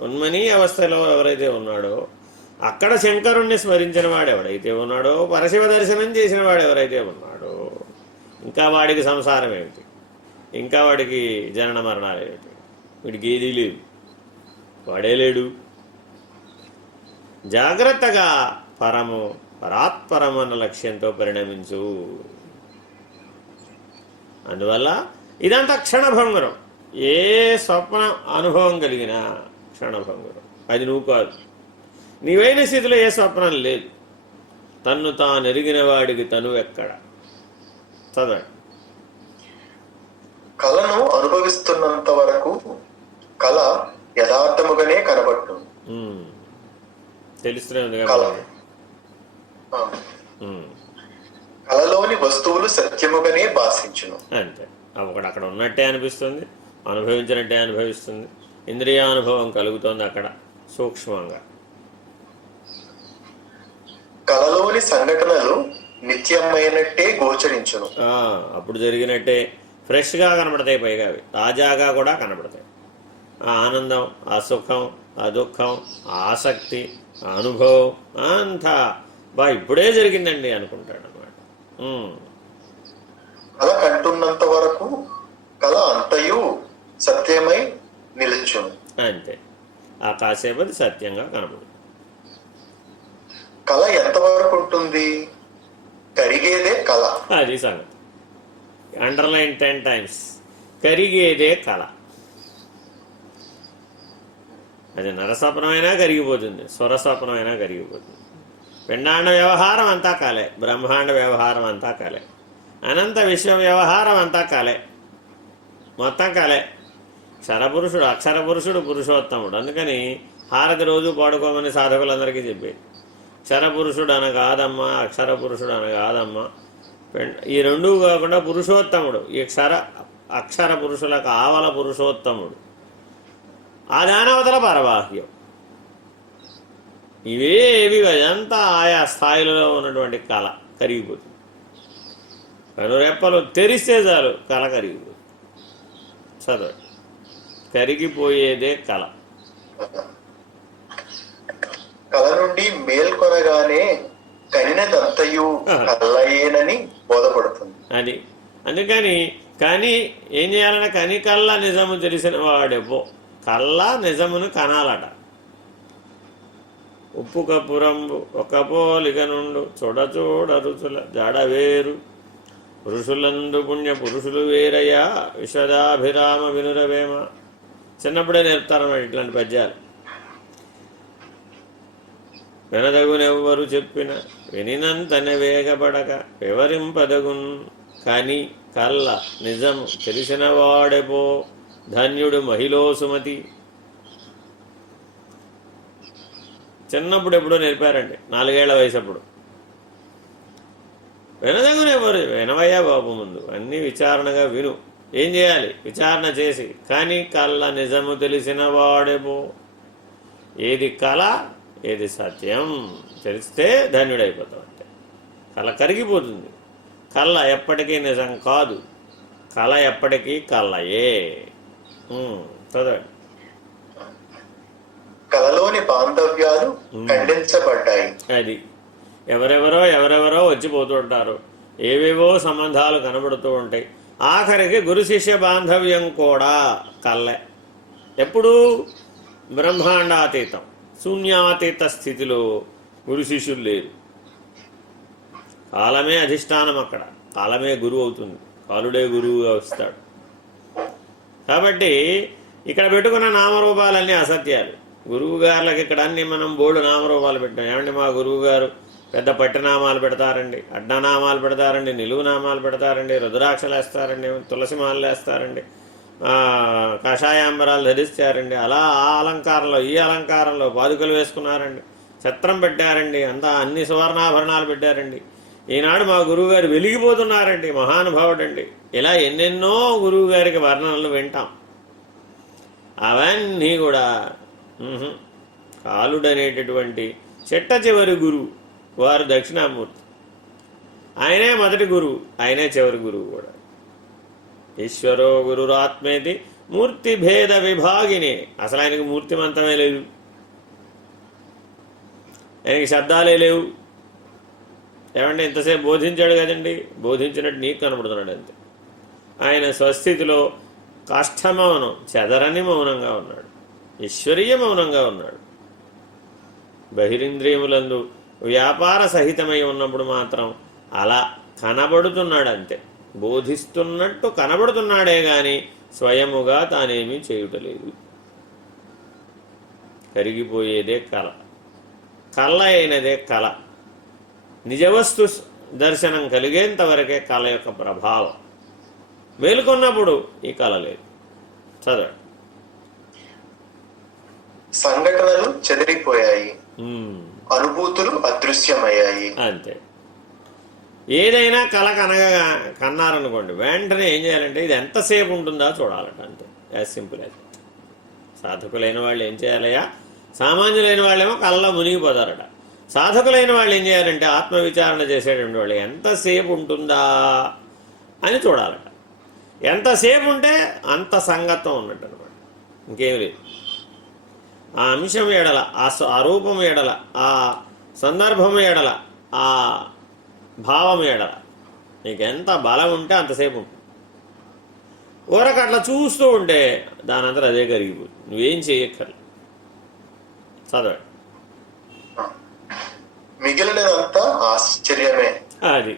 ఉన్మనీ అవస్థలో ఎవరైతే ఉన్నాడో అక్కడ శంకరుణ్ణి స్మరించిన వాడు ఎవడైతే ఉన్నాడో, పరశివ దర్శనం చేసిన వాడు ఎవరైతే ఉన్నాడో, ఇంకా వాడికి సంసారం ఏమిటి, ఇంకా వాడికి జనన మరణాలు ఏమిటి, వీడికి ఏదీ లేదు, వాడే లేడు. జాగ్రత్తగా పరము పరాత్పరము అన్న లక్ష్యంతో పరిణమించు. అందువల్ల ఇదంతా క్షణభంగురం. ఏ స్వప్న అనుభవం కలిగినా క్షణభంగురం, అది నువ్వు కాదు. నీవైన స్థితిలో ఏ స్వప్నం లేదు. తన్ను తాను ఎరిగిన వాడికి తను ఎక్కడ. చదవండి. కళను అనుభవిస్తున్నంత వరకు కళ యథార్థముగానే కనబడుతుంది. తెలుస్తూనే ఉంది కళ కదా. కళలోని వస్తువులు సత్యముగానే భాషించును. అంతే, ఒకటి అక్కడ ఉన్నట్టే అనిపిస్తుంది, అనుభవించినట్టే అనిభవిస్తుంది, ఇంద్రియానుభవం కలుగుతుంది అక్కడ సూక్ష్మంగా. కళలోని సంఘటనలు నిత్యమైనట్టే గోచరించును. అప్పుడు జరిగినట్టే ఫ్రెష్గా కనబడతాయి, పైగా అవి తాజాగా కూడా కనబడతాయి. ఆ ఆనందం, ఆ సుఖం, ఆ దుఃఖం, ఆ ఆసక్తి, ఆ అనుభవం అంతా ఇప్పుడే జరిగిందండి అనుకుంటాడు అన్నమాట. కళ కంటున్నంత వరకు కళ అంతయు సత్యమై నిలుచును. అంతే, ఆ కాసేపు అది సత్యంగా కనబడుతుంది. కళ ఎంతవరకు ఉంటుంది? కరిగేదే కళ. అది సంగతి. Underline 10 times. కరిగేదే కళ. అది నరస్వప్నమైనా కరిగిపోతుంది, స్వరస్వప్నమైనా కరిగిపోతుంది. పిండాండ వ్యవహారం అంతా కలే, బ్రహ్మాండ వ్యవహారం అంతా కలే, అనంత విశ్వ వ్యవహారం అంతా కలే, మొత్తం కలే. క్షరపురుషుడు, అక్షర పురుషుడు, పురుషోత్తముడు. అందుకని హారతి రోజు పాడుకోమని సాధకులందరికీ చెప్పేది. క్షరపురుషుడు అనగాదమ్మా, అక్షర పురుషుడు అనగాదమ్మా. ఈ రెండూ కాకుండా పురుషోత్తముడు, ఈ అక్షర పురుషులకు ఆవల పురుషోత్తముడు, ఆ దానవతల పరబాహ్యం. ఇవేవి అదంతా ఆయా స్థాయిలో ఉన్నటువంటి కళ కరిగిపోతుంది. కనురెప్పలు తెరిస్తే చాలు కళ కరిగిపోతుంది. చదవండి. కరిగిపోయేదే కళ. కళ నుండి మేల్కొనగానే కనినదంతయు కళ్ళయేనని బోధపడుతుంది. అది అందుకని కానీ ఏం చేయాలంటే కని కళ్ళ నిజము తెలిసిన వాడెవ్వో కళ్ళ నిజమును కనాలట. ఉప్పు కప్పురంబు ఒక పోలిక నుండు చూడ రుచుల జాడవేరు పురుషులందు పుణ్య పురుషులు వేరయ్యా విశ్వదాభిరామ వినురవేమ. చిన్నప్పుడే నేర్పుతారన్నమాట ఇట్లాంటి పద్యాలు. వినదగునెవ్వరు చెప్పిన వినినంతనే వేగపడక వివరింపదగున్ కని కళ్ళ నిజము తెలిసిన వాడెపో ధన్యుడు మహిళో సుమతి. చిన్నప్పుడు ఎప్పుడో నేర్పారండి, 4 ఏళ్ల వయసప్పుడు. వినదగునెవ్వరు, వినవయ్యా బాబు, ముందు అన్నీ విచారణగా విను. ఏం చేయాలి? విచారణ చేసి కానీ కళ్ళ నిజము తెలిసిన వాడెపో. ఏది కళ, ఏది సత్యం తెలిస్తే ధన్యుడైపోతాం. అంటే కళ కరిగిపోతుంది. కళ్ళ ఎప్పటికీ నిజం కాదు, కళ ఎప్పటికీ కళ్ళయే. చదవండి. కళలోని బాంధవ్యాలు ఖండించబడ్డాయి. అది ఎవరెవరో వచ్చిపోతుంటారు, ఏవేవో సంబంధాలు కనబడుతూ ఉంటాయి. ఆఖరికి గురు శిష్య బాంధవ్యం కూడా కళ్ళే. ఎప్పుడు? బ్రహ్మాండాతీతం, శూన్యాతీత స్థితిలో గురు శిష్యులు లేరు. కాలమే అధిష్టానం, అక్కడ కాలమే గురువు అవుతుంది, కాలుడే గురువుగా వస్తాడు. కాబట్టి ఇక్కడ పెట్టుకున్న నామరూపాలన్నీ అసత్యాలు. గురువు గారులకు ఇక్కడ అన్ని మనం బోర్డు నామరూపాలు పెట్టాం. ఏమండి మా గురువు గారు పెద్ద పట్టినామాలు పెడతారండి, అడ్డనామాలు పెడతారండి, నిలువు నామాలు పెడతారండి, రుద్రాక్షలు వేస్తారండి, తులసి మాలలు వేస్తారండి, కషాయాంబరాలు ధరిస్తారండి, అలా ఆ అలంకారంలో ఈ అలంకారంలో పాదుకలు వేసుకున్నారండి, ఛత్రం పెట్టారండి, అంతా అన్ని సువర్ణాభరణాలు పెట్టారండి. ఈనాడు మా గురువుగారు వెలిగిపోతున్నారండి, మహానుభావుడండి. ఇలా ఎన్నెన్నో గురువుగారికి వర్ణనలు వింటాం. అవన్నీ కూడా కాలుడనేటటువంటి చిట్ట చివరి గురువు వారు దక్షిణామూర్తి. ఆయనే మొదటి గురువు, ఆయనే చివరి గురువు కూడా. ఈశ్వరో గురురాత్మేతి మూర్తి భేద విభాగినే. అసలు ఆయనకు మూర్తిమంతమే లేదు, ఆయనకి శబ్దాలే లేవు. ఏమంటే ఇంతసేపు బోధించాడు కదండి, బోధించినట్టు నీకు కనబడుతున్నాడు అంతే. ఆయన స్వస్థితిలో కాష్ఠమౌనం, చెదరని మౌనంగా ఉన్నాడు, ఈశ్వరీయ మౌనంగా ఉన్నాడు. బహిరింద్రియములందు వ్యాపార సహితమై ఉన్నప్పుడు మాత్రం అలా కనబడుతున్నాడు అంతే. బోధిస్తున్నట్టు కనబడుతున్నాడే గాని స్వయముగా తానేమీ చేయుటలేదు. కరిగిపోయేదే కళ, కళ్ళ అయినదే కళ. నిజవస్తు దర్శనం కలిగేంత వరకే కళ యొక్క ప్రభావం. మేలుకొన్నప్పుడు ఈ కళ లేదు. చదవండి. సంఘటనలు చెదిరిపోయాయి, అనుభూతులు అదృశ్యమయ్యాయి. అంతే. ఏదైనా కళ కన్నారనుకోండి, వెంటనే ఏం చేయాలంటే ఇది ఎంతసేపు ఉంటుందా చూడాలట, అంతే. As simple as. సాధకులైన వాళ్ళు ఏం చేయాలయ్యా, సామాన్యులైన వాళ్ళేమో కళ్ళలో మునిగిపోతారట. సాధకులైన వాళ్ళు ఏం చేయాలంటే ఆత్మవిచారణ చేసేటువంటి వాళ్ళు ఎంతసేపు ఉంటుందా అని చూడాలట. ఎంతసేపు ఉంటే అంత సంగతం ఉన్నట్టు అనమాట, ఇంకేం లేదు. ఆ అంశం ఎడల, ఆ రూపం ఎడల, ఆ సందర్భం ఎడల, ఆ భావం ఎడల నీకు ఎంత బలం ఉంటే అంతసేపు ఉంటుంది. ఊరక అట్లా చూస్తూ ఉంటే దానంతా అదే కరిగిపోతుంది, నువ్వేం చేయక్కర్లేదు. చదవండి. మిగిలినదంతా ఆశ్చర్యమే. అది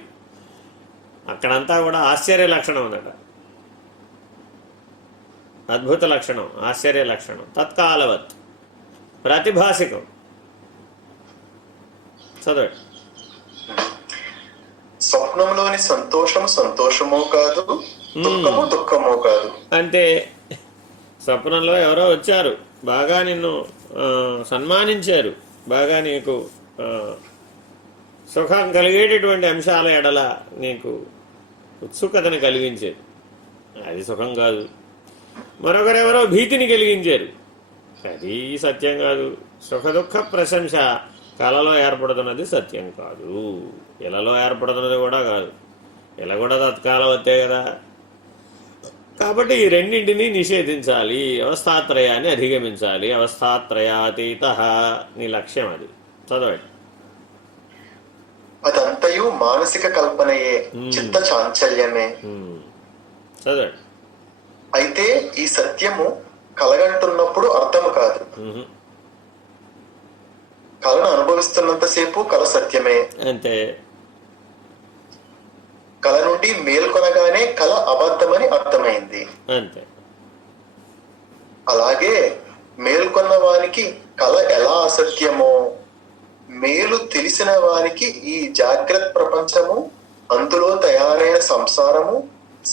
అక్కడంతా కూడా ఆశ్చర్య లక్షణం ఉందట, అద్భుత లక్షణం, ఆశ్చర్య లక్షణం, తత్కాలవత్, ప్రతిభాసికం. చదవండి. స్వప్నంలోని సంతోషము సంతోషమో కాదు, దుఃఖము దుఃఖమో కాదు. అంటే స్వప్నంలో ఎవరో వచ్చారు, బాగా నిన్ను సన్మానించారు, బాగా నీకు సుఖం కలిగేటటువంటి అంశాల ఎడల నీకు ఉత్సుకతను కలిగించారు, అది సుఖం కాదు. మరొకరెవరో భీతిని కలిగించారు, అది సత్యం కాదు. సుఖ దుఃఖ ప్రశంస కళలో ఏర్పడుతున్నది సత్యం కాదు, ఇలలో ఏర్పడుతున్నది కూడా కాదు. ఇలా కూడా తత్కాలవత్తే కదా. కాబట్టి ఈ రెండింటినీ నిషేధించాలి, అవస్థాత్రయాన్ని అధిగమించాలి. అవస్థాత్రయాతీత నీ లక్ష్యం అది. చదవండి. అదంతయు మానసిక కల్పనయే, చిత్త చాంచల్యమే. చదవండి. అయితే ఈ సత్యము కలగంటున్నప్పుడు అర్థము కాదు, కళను అనుభవిస్తున్నంతసేపు కళ సత్యమే. అంతే. కళ నుండి మేల్కొనగానే కళ అబద్ధమని అర్థమైంది. అంతే. అలాగే మేల్కొన్న వానికి కళ ఎలా అసత్యమో, మేలు తెలిసిన వానికి ఈ జాగ్రత్త ప్రపంచము, అందులో తయారైన సంసారము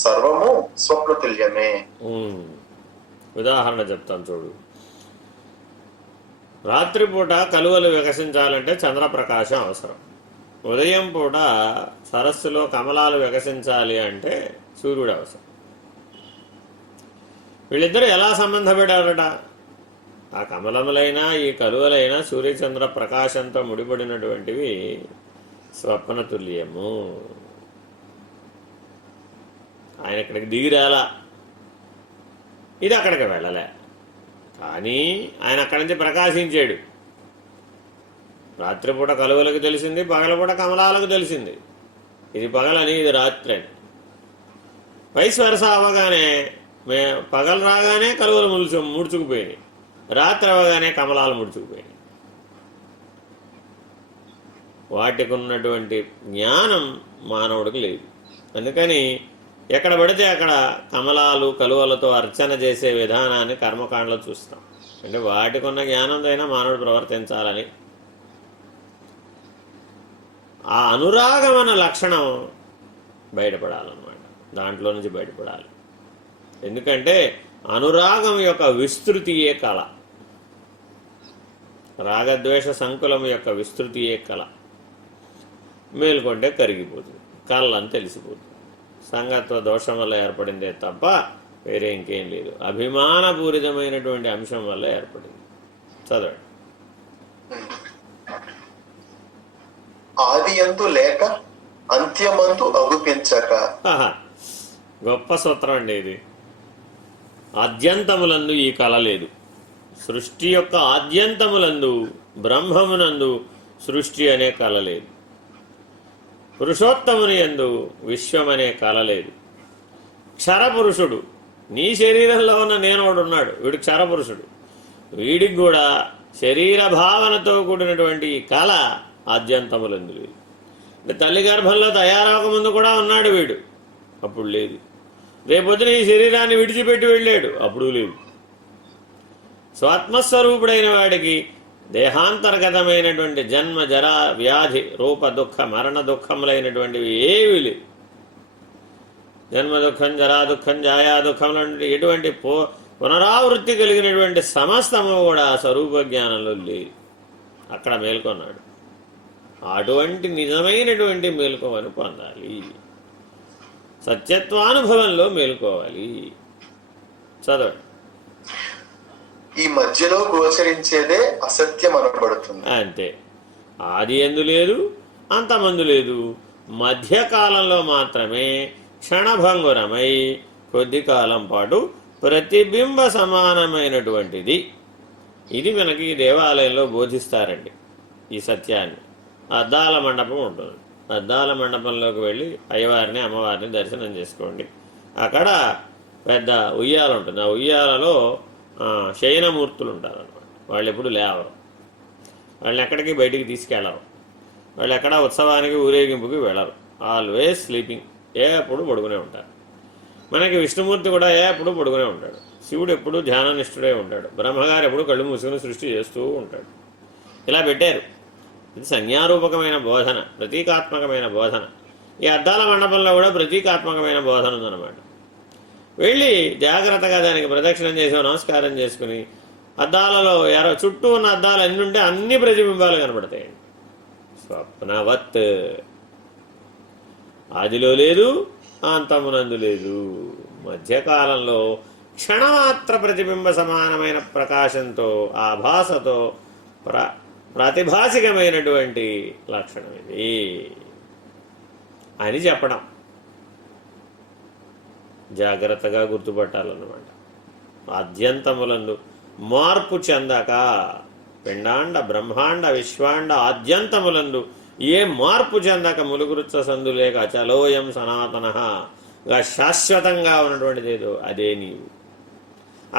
సర్వము స్వప్నతుల్యమే. ఉదాహరణ చెప్తాను చూడు. రాత్రిపూట కలువలు వికసించాలంటే చంద్రప్రకాశం అవసరం. ఉదయం పూట సరస్సులో కమలాలు వికసించాలి అంటే సూర్యుడు అవసరం. వీళ్ళిద్దరూ ఎలా సంబంధపడారట? ఆ కమలములైనా ఈ కలువలైనా సూర్యచంద్ర ప్రకాశంతో ముడిపడినటువంటివి స్వప్నతుల్యము. ఆయన ఇక్కడికి దిగిరాలా, ఇది అక్కడికి వెళ్ళలే, కానీ ఆయన అక్కడి నుంచి ప్రకాశించాడు. రాత్రిపూట కలువలకు తెలిసింది, పగలపూట కమలాలకు తెలిసింది. ఇది పగలని, ఇది రాత్రి అని. వయసు వరుస అవ్వగానే పగలు రాగానే కలువలు ముడుచుకుపోయినాయి, రాత్రి అవ్వగానే కమలాలు ముడుచుకుపోయినాయి. వాటికి ఉన్నటువంటి జ్ఞానం మానవుడికి లేదు. అందుకని ఎక్కడ పడితే అక్కడ కమలాలు కలువలతో అర్చన చేసే విధానాన్ని కర్మకాండలో చూస్తాం. అంటే వాటికి ఉన్న జ్ఞానంతో అయినా మానవుడు ప్రవర్తించాలని. ఆ అనురాగమన లక్షణం బయటపడాలన్నమాట, దాంట్లో నుంచి బయటపడాలి. ఎందుకంటే అనురాగం యొక్క విస్తృతియే కళ, రాగద్వేష సంకులం యొక్క విస్తృతియే కళ. మేల్కొంటే కరిగిపోతుంది, కళ్ళని తెలిసిపోతుంది. సంగత్వ దోషం వల్ల ఏర్పడిందే తప్ప వేరే ఇంకేం లేదు. అభిమానపూరితమైనటువంటి అంశం వల్ల ఏర్పడింది. చదవండి. ఆది యందు లేక అంత్యమందు అగుపించక. గొప్ప సూత్రం అండి ఇది. ఆద్యంతములందు ఈ కళ లేదు. సృష్టి యొక్క ఆద్యంతములందు బ్రహ్మమునందు సృష్టి అనే కళ లేదు. పురుషోత్తముని యందు విశ్వం అనే కళ లేదు. క్షరపురుషుడు, నీ శరీరంలో ఉన్న నేనోడు ఉన్నాడు, వీడు క్షరపురుషుడు. వీడికి కూడా శరీర భావనతో కూడినటువంటి ఈ కళ ఆద్యంతములందు లేదు. తల్లి గర్భంలో తయారవకముందు కూడా ఉన్నాడు వీడు, అప్పుడు లేదు. రేపొద్దున ఈ శరీరాన్ని విడిచిపెట్టి వెళ్ళాడు, అప్పుడు లేదు. స్వాత్మస్వరూపుడైన వాడికి దేహాంతర్గతమైనటువంటి జన్మ జరా వ్యాధి రూప దుఃఖ మరణ దుఃఖములైనటువంటివి ఏవి లేవు. జన్మ దుఃఖం, జరా దుఃఖం, ఛాయా దుఃఖం లాంటి ఎటువంటి పునరావృత్తి కలిగినటువంటి సమస్తము కూడా స్వరూప జ్ఞానంలో లేదు. అక్కడ మేల్కొన్నాడు. అటువంటి నిజమైనటువంటి మేల్కోవని పొందాలి. సత్యత్వానుభవంలో మేల్కోవాలి. చదవండి. ఈ మధ్యలో గోచరించేదే అసత్యం అనబడుతుంది. అంతే. ఆది యందు లేదు, అంతమందు లేదు, మధ్యకాలంలో మాత్రమే క్షణభంగురమై కొద్ది కాలం పాటు ప్రతిబింబ సమానమైనటువంటిది. ఇది మనకి ఈ దేవాలయంలో బోధిస్తారండి ఈ సత్యాన్ని. అద్దాల మండపం ఉంటుంది. అద్దాల మండపంలోకి వెళ్ళి అయ్యవారిని అమ్మవారిని దర్శనం చేసుకోండి. అక్కడ పెద్ద ఉయ్యాల ఉంటుంది. ఆ ఉయ్యాలలో శయనమూర్తులు ఉంటారు అన్నమాట. వాళ్ళు ఎప్పుడు లేవరు, వాళ్ళని ఎక్కడికి బయటికి తీసుకెళ్ళరు, వాళ్ళు ఎక్కడ ఉత్సవానికి ఊరేగింపుకి వెళ్ళరు. ఆల్వేస్ స్లీపింగ్, ఎప్పుడు పడుకునే ఉంటారు. మనకి విష్ణుమూర్తి కూడా ఎప్పుడు పడుకునే ఉంటాడు. శివుడు ఎప్పుడు ధ్యాననిష్ఠుడే ఉంటాడు. బ్రహ్మగారు ఎప్పుడు కళ్ళు మూసుకుని సృష్టి చేస్తూ ఉంటాడు. ఇలా పెట్టారు. ఇది సంజ్ఞారూపకమైన బోధన, ప్రతీకాత్మకమైన బోధన. ఈ అద్దాల మండపంలో కూడా ప్రతీకాత్మకమైన బోధన ఉందన్నమాట. వెళ్ళి జాగ్రత్తగా దానికి ప్రదక్షిణం చేసి నమస్కారం చేసుకుని అద్దాలలో చుట్టూ ఉన్న అద్దాలు అన్నీ ఉంటే అన్ని ప్రతిబింబాలు కనబడతాయండి. స్వప్నవత్, ఆదిలో లేదు, అంతమునందు లేదు, మధ్యకాలంలో క్షణమాత్ర ప్రతిబింబ సమానమైన ప్రకాశంతో ఆభాసతో ప్రాతిభాసికమైనటువంటి లక్షణం ఇది అని చెప్పడం. జాగ్రత్తగా గుర్తుపట్టాలన్నమాట. ఆద్యంతములందు మార్పు చెందక, పిండాండ బ్రహ్మాండ విశ్వాండ ఆద్యంతములందు ఏ మార్పు చెందక ములుగురుచ్చ సందు లేక అచలోయం సనాతనగా శాశ్వతంగా ఉన్నటువంటిది ఏదో అదే నీవు.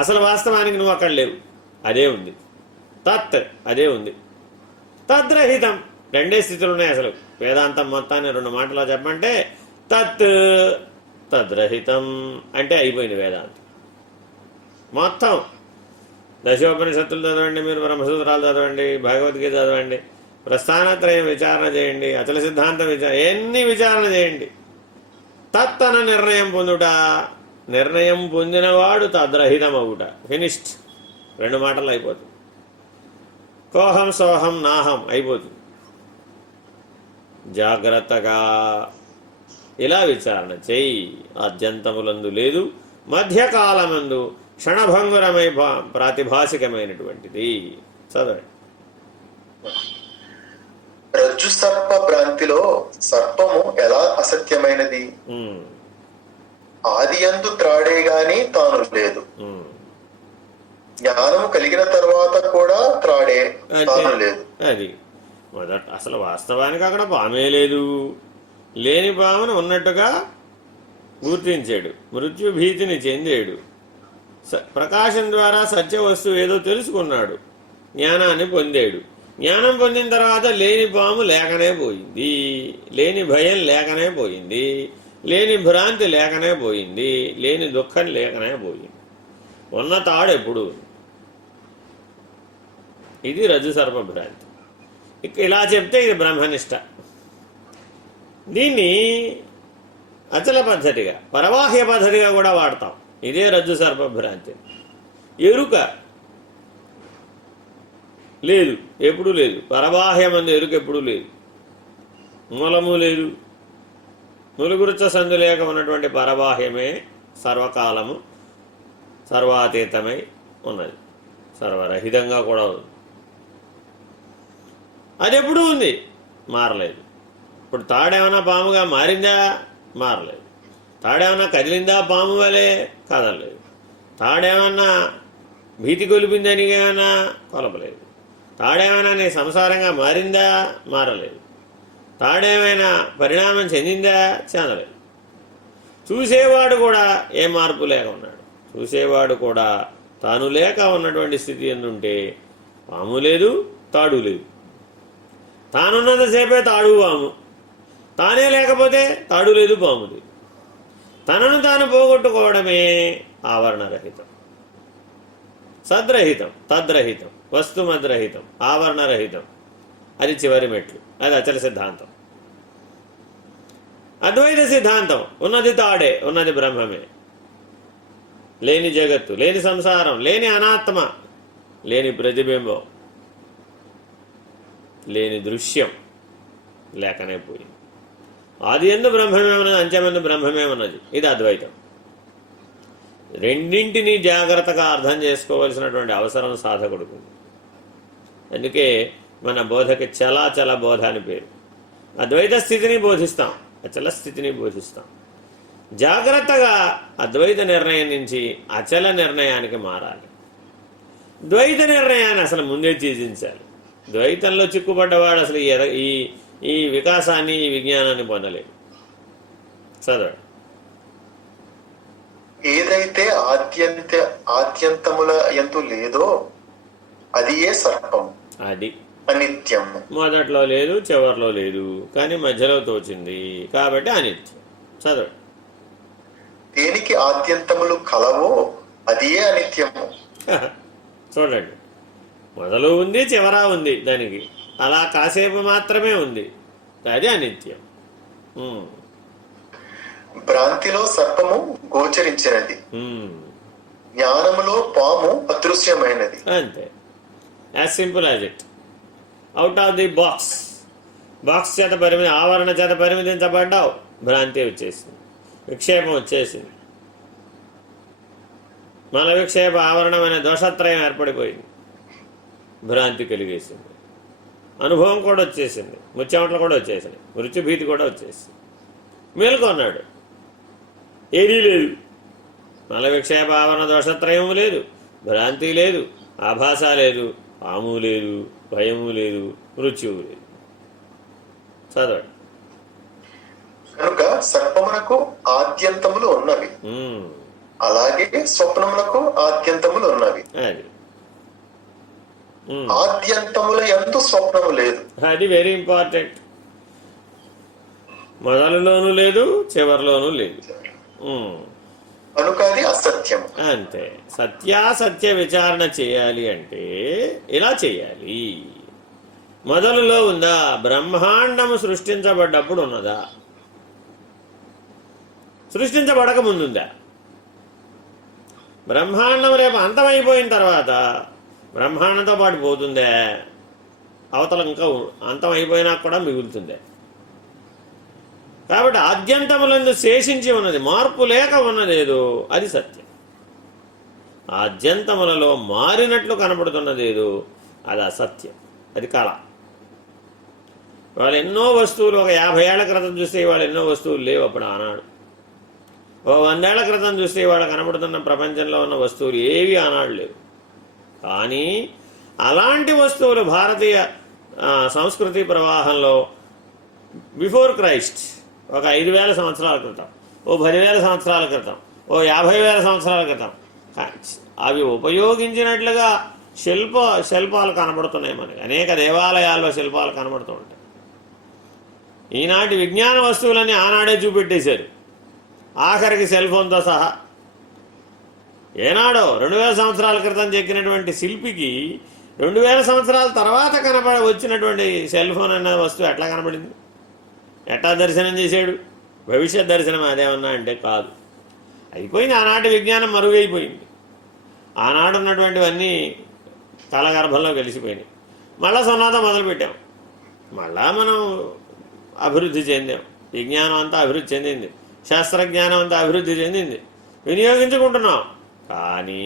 అసలు వాస్తవానికి నువ్వు అక్కడ లేవు, అదే ఉంది. తత్, అదే ఉంది. తద్రహితం, రెండే స్థితులు ఉన్నాయి. అసలు వేదాంతం మొత్తాన్ని రెండు మాటలో చెప్పంటే తత్, తద్రహితం అంటే అయిపోయింది వేదాంతం మొత్తం. దశోపనిషత్తులు చదవండి, మీరు బ్రహ్మసూత్రాలు చదవండి, భగవద్గీత చదవండి, ప్రస్థానత్రయం విచారణ చేయండి, అచల సిద్ధాంతం ఎన్ని విచారణ చేయండి. తత్ అన నిర్ణయం పొందుట, నిర్ణయం పొందినవాడు తద్రహితం అవుట. ఫినిష్డ్, రెండు మాటలు అయిపోతుంది. కోహం సోహం నాహం అయిపోతుంది. జాగ్రత్తగా ఇలా విచారణ చేయి. ఆద్యంతములందు లేదు, మధ్యకాలమందు క్షణభంగురమై ప్రాతిభాసికమైనటువంటిది. చదవండి. రజ్జు సర్ప భ్రాంతిలో సర్పము ఎలా అసత్యమైనది? ఆది యందు త్రాడే గాని తాను లేదు, జ్ఞానము కలిగిన తర్వాత కూడా త్రాడే తాను లేదు. అది మొదట అసలు వాస్తవానికి అక్కడ పామే లేదు. లేని పామును ఉన్నట్టుగా గుర్తించాడు, మృత్యు భీతిని చెందాడు, ప్రకాశం ద్వారా సత్య వస్తువు ఏదో తెలుసుకున్నాడు, జ్ఞానాన్ని పొందాడు. జ్ఞానం పొందిన తర్వాత లేని పాము లేకనే పోయింది, లేని భయం లేకనే పోయింది, లేని భ్రాంతి లేకనే పోయింది, లేని దుఃఖం లేకనే పోయింది. ఉన్న తాడు ఎప్పుడు. ఇది రజ్జు సర్ప భ్రాంతి. ఇలా చెప్తే ఇది బ్రహ్మనిష్ట. దీన్ని అచల పద్ధతిగా, పరవాహ్య పద్ధతిగా కూడా వాడతాం. ఇదే రజ్జు సర్పభ్రాంతి. ఎరుక లేదు, ఎప్పుడూ లేదు. పరబాహ్యమందు ఎరుక ఎప్పుడూ లేదు, మూలము లేదు. నులుగురుచ సందు లేక ఉన్నటువంటి పరబాహ్యమే సర్వకాలము సర్వాతీతమై ఉన్నది, సర్వరహితంగా కూడా ఉంది. అది ఎప్పుడూ ఉంది, మారలేదు. ఇప్పుడు తాడేమన్నా పాముగా మారిందా? మారలేదు. తాడేమన్నా కదిలిందా పాము వలె? కదలలేదు. తాడేమన్నా భీతి కొలిపిందని ఏమన్నా కొలపలేదు. తాడేమైనా నీ సంసారంగా మారిందా? మారలేదు. తాడేమైనా పరిణామం చెందిందా? చెందలేదు. చూసేవాడు కూడా ఏ మార్పు లేక ఉన్నాడు. చూసేవాడు కూడా తాను లేక ఉన్నటువంటి స్థితి ఎందుంటే పాము లేదు, తాడు లేదు. తానున్నంతసేపే తాడు పాము, తానే లేకపోతే తాడు లేదు, పాము లేదు. తనను తాను పోగొట్టుకోవడమే ఆవరణరహితం, సద్రహితం, తద్రహితం, వస్తుమద్రహితం, ఆవరణరహితం. అది చివరి మెట్లు. అది అచల సిద్ధాంతం. అద్వైత సిద్ధాంతం ఉన్నది తాడే, ఉన్నది బ్రహ్మమే. లేని జగత్తు, లేని సంసారం, లేని అనాత్మ, లేని ప్రతిబింబం, లేని దృశ్యం లేకనే పోయింది. ఆది ఎందు బ్రహ్మమే ఉన్నది, అంత్యమందు బ్రహ్మమే ఉన్నది. ఇది అద్వైతం. రెండింటినీ జాగ్రత్తగా అర్థం చేసుకోవలసినటువంటి అవసరం సాధకుడికి ఉంది. అందుకే మన బోధకి చలాచల బోధ అని పేరు. అద్వైత స్థితిని బోధిస్తాం, అచల స్థితిని బోధిస్తాం. జాగ్రత్తగా అద్వైత నిర్ణయం నుంచి అచల నిర్ణయానికి మారాలి. ద్వైత నిర్ణయాన్ని అసలు ముందే త్యజించాలి. ద్వైతంలో చిక్కుపడ్డవాడు అసలు ఈ వికాసాన్ని, ఈ విజ్ఞానాన్ని పొందలేడు. చదవండి. ఏదైతే ఆద్యంతముల యందు లేదో అది ఏ సర్పం, అది అనిత్యం. మొదట్లో లేదు, చివరిలో లేదు, కానీ మధ్యలో తోచింది కాబట్టి అనిత్యం. చదవండి. దేనికి ఆద్యంతములు కలవో అది ఏ అనిత్యము. చూడండి, మొదలు ఉంది, చివర ఉంది. దానికి అలా కాసేపు మాత్రమే ఉంది, అది అనిత్యం. భ్రాంతిలో సర్పము గోచరించినది, జ్ఞానములో పాము అదృశ్యమైనది. అంతే, as simple as it. Out of the box చేత పరిమితి, ఆవరణ చేత పరిమితించబడ్డావు, భ్రాంతి వచ్చేసింది, విక్షేపం వచ్చేసింది. మల విక్షేప ఆవరణమైన దోషత్రయం ఏర్పడిపోయింది, భ్రాంతి కలిగేసింది. అనుభవం కూడా వచ్చేసింది, ముచ్చెమటలు కూడా వచ్చేసింది, మృత్యుభీతి కూడా వచ్చేసింది. మేల్కొన్నాడు, ఏదీ లేదు. మల విక్షేప ఆవరణ దోషత్రయము లేదు, భ్రాంతి లేదు, ఆభాస లేదు, పాము లేదు, భయము లేదు, మృత్యువు లేదు. చదవండి. కనుక సర్పమునకు ఆద్యంతములు ఉన్నవి, అలాగే స్వప్నములకు ఆద్యంతములు ఉన్నవి. అది ఆద్యంతముల యందు స్వప్నము లేదు. అది వెరీ ఇంపార్టెంట్. మొదలులోనూ లేదు, చివరిలోనూ లేదు. కనుక అది అసత్యం. అంతే. సత్యాసత్య విచారణ చేయాలి అంటే ఇలా చేయాలి. మొదలులో ఉందా? బ్రహ్మాండము సృష్టించబడ్డప్పుడు ఉన్నదా? సృష్టించబడక ముందుందా? బ్రహ్మాండం రేపు అంతమైపోయిన తర్వాత బ్రహ్మాండంతో పాటు పోతుందే? అవతల ఇంకా అంతం అయిపోయినా కూడా మిగులుతుందే? కాబట్టి ఆద్యంతములందు శేషించి ఉన్నది, మార్పు లేక ఉన్నదేదో అది సత్యం. ఆద్యంతములలో మారినట్లు కనబడుతున్నదేదో అది అసత్యం, అది కళ. వాళ్ళు ఎన్నో వస్తువులు ఒక 50 ఏళ్ల క్రితం చూస్తే వాళ్ళు ఎన్నో వస్తువులు లేవు అప్పుడు ఆనాడు. ఓ 100 ఏళ్ల క్రితం చూస్తే వాళ్ళు కనబడుతున్న ప్రపంచంలో ఉన్న వస్తువులు ఏవి ఆనాడు లేవు. కానీ అలాంటి వస్తువులు భారతీయ సంస్కృతి ప్రవాహంలో బిఫోర్ క్రైస్ట్ ఒక 5,000 సంవత్సరాల క్రితం, ఓ 10,000 సంవత్సరాల క్రితం, ఓ 50,000 సంవత్సరాల క్రితం అవి ఉపయోగించినట్లుగా శిల్పాలు కనబడుతున్నాయి. మనకి అనేక దేవాలయాల్లో శిల్పాలు కనబడుతూ ఉంటాయి. ఈనాటి విజ్ఞాన వస్తువులన్నీ ఆనాడే చూపెట్టేశారు, ఆఖరికి సెల్ ఫోన్తో సహా. ఏనాడో 2000 సంవత్సరాల క్రితం చెక్కినటువంటి శిల్పికి 2000 సంవత్సరాల తర్వాత వచ్చినటువంటి సెల్ ఫోన్ అనే వస్తువు ఎట్లా కనబడింది? ఎట్లా దర్శనం చేశాడు? భవిష్యత్ దర్శనం అదేమన్నా అంటే కాదు. అయిపోయింది. ఆనాటి విజ్ఞానం మరుగైపోయింది. ఆనాడు ఉన్నటువంటివన్నీ కాలగర్భంలో కలిసిపోయినాయి. మళ్ళా సున్నాతో మొదలుపెట్టాం. మళ్ళా మనం అభివృద్ధి చెందాం. విజ్ఞానం అంతా అభివృద్ధి చెందింది, శాస్త్రజ్ఞానం అంతా అభివృద్ధి చెందింది, వినియోగించుకుంటున్నాం. కానీ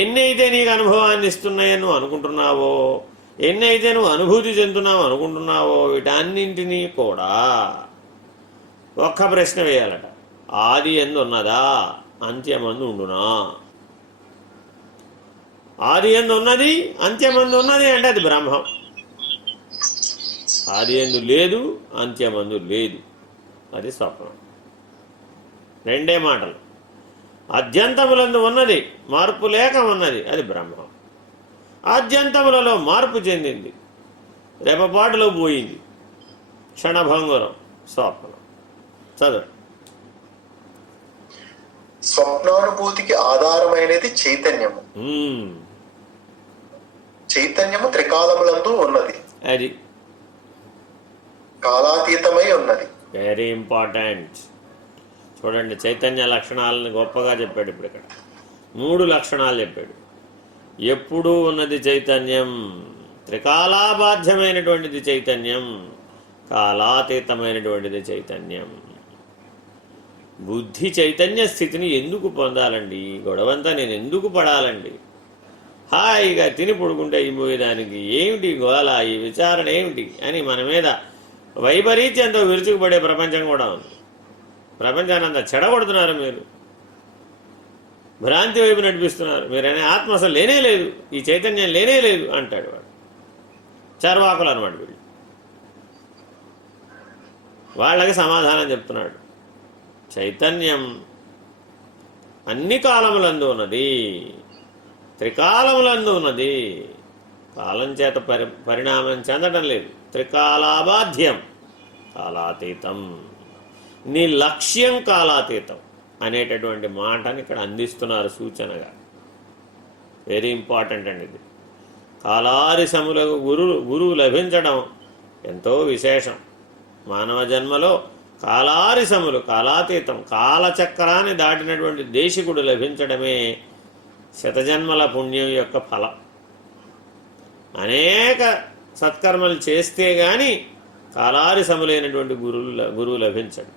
ఎన్నైతే నీకు అనుభవాన్ని ఇస్తున్నాయని నువ్వు అనుకుంటున్నావో, ఎన్నైతే నువ్వు అనుభూతి చెందుతున్నావు అనుకుంటున్నావో, వీటన్నింటినీ కూడా ఒక్క ప్రశ్న వేయాలట. ఆది ఎందు ఉన్నదా, అంత్యమందు ఉండునా? ఆది ఎందు ఉన్నది, అంత్యమందు ఉన్నది అంటే అది బ్రహ్మం. ఆది ఎందు లేదు, అంత్యమందు లేదు, అది స్వప్నం. రెండే మాటలు. అద్యంతములందు ఉన్నది, మార్పు లేక ఉన్నది, అది బ్రహ్మం. ఆద్యంతములలో మార్పు చెందింది, రెపపాటులో పోయింది, క్షణభంగురం, స్వప్నం. చదువు. స్వప్నానుభూతికి ఆధారమైనది చైతన్యము. చైతన్యము త్రికాలములందు ఉన్నది, అది కాలాతీతమై ఉన్నది. Very important. చూడండి, చైతన్య లక్షణాలను గొప్పగా చెప్పాడు. ఇప్పుడు ఇక్కడ 3 లక్షణాలు చెప్పాడు. ఎప్పుడూ ఉన్నది చైతన్యం, త్రికాలాబాధ్యమైనటువంటిది చైతన్యం, కాలాతీతమైనటువంటిది చైతన్యం. బుద్ధి చైతన్య స్థితిని ఎందుకు పొందాలండి? గొడవంతా నేను ఎందుకు పడాలండి? హాయిగా తిని పడుకుంటే అయిపోయేదానికి ఏమిటి గోల, ఈ విచారణ ఏమిటి అని మన మీద వైపరీత్యంతో విరుచుకుపడే ప్రపంచం కూడా ఉంది. ప్రపంచాన్ని అంతా చెడగొడుతున్నారు మీరు, భ్రాంతి వైపు నడిపిస్తున్నారు. మీరనే ఆత్మ అసలు లేనే లేదు, ఈ చైతన్యం లేనే లేదు అంటాడు వాడు. చర్వాకులు అనమాట వీళ్ళు. వాళ్ళకి సమాధానం చెప్తున్నాడు. చైతన్యం అన్ని కాలములందు ఉన్నది, త్రికాలములందు ఉన్నది. కాలం చేత పరిణామం చెందడం లేదు. త్రికాలాబాధ్యం, కాలాతీతం. నీ లక్ష్యం కాలాతీతం అనేటటువంటి మాటని ఇక్కడ అందిస్తున్నారు సూచనగా. వెరీ ఇంపార్టెంట్ అండి ఇది. కాలారిసములకు గురువు లభించడం ఎంతో విశేషం. మానవ జన్మలో కాలారిసములు, కాలాతీతం, కాలచక్రాన్ని దాటినటువంటి దేశికుడు లభించడమే శతజన్మల పుణ్యం యొక్క ఫలం. అనేక సత్కర్మలు చేస్తే గాని కాలారిసములైనటువంటి గురువు లభించడు.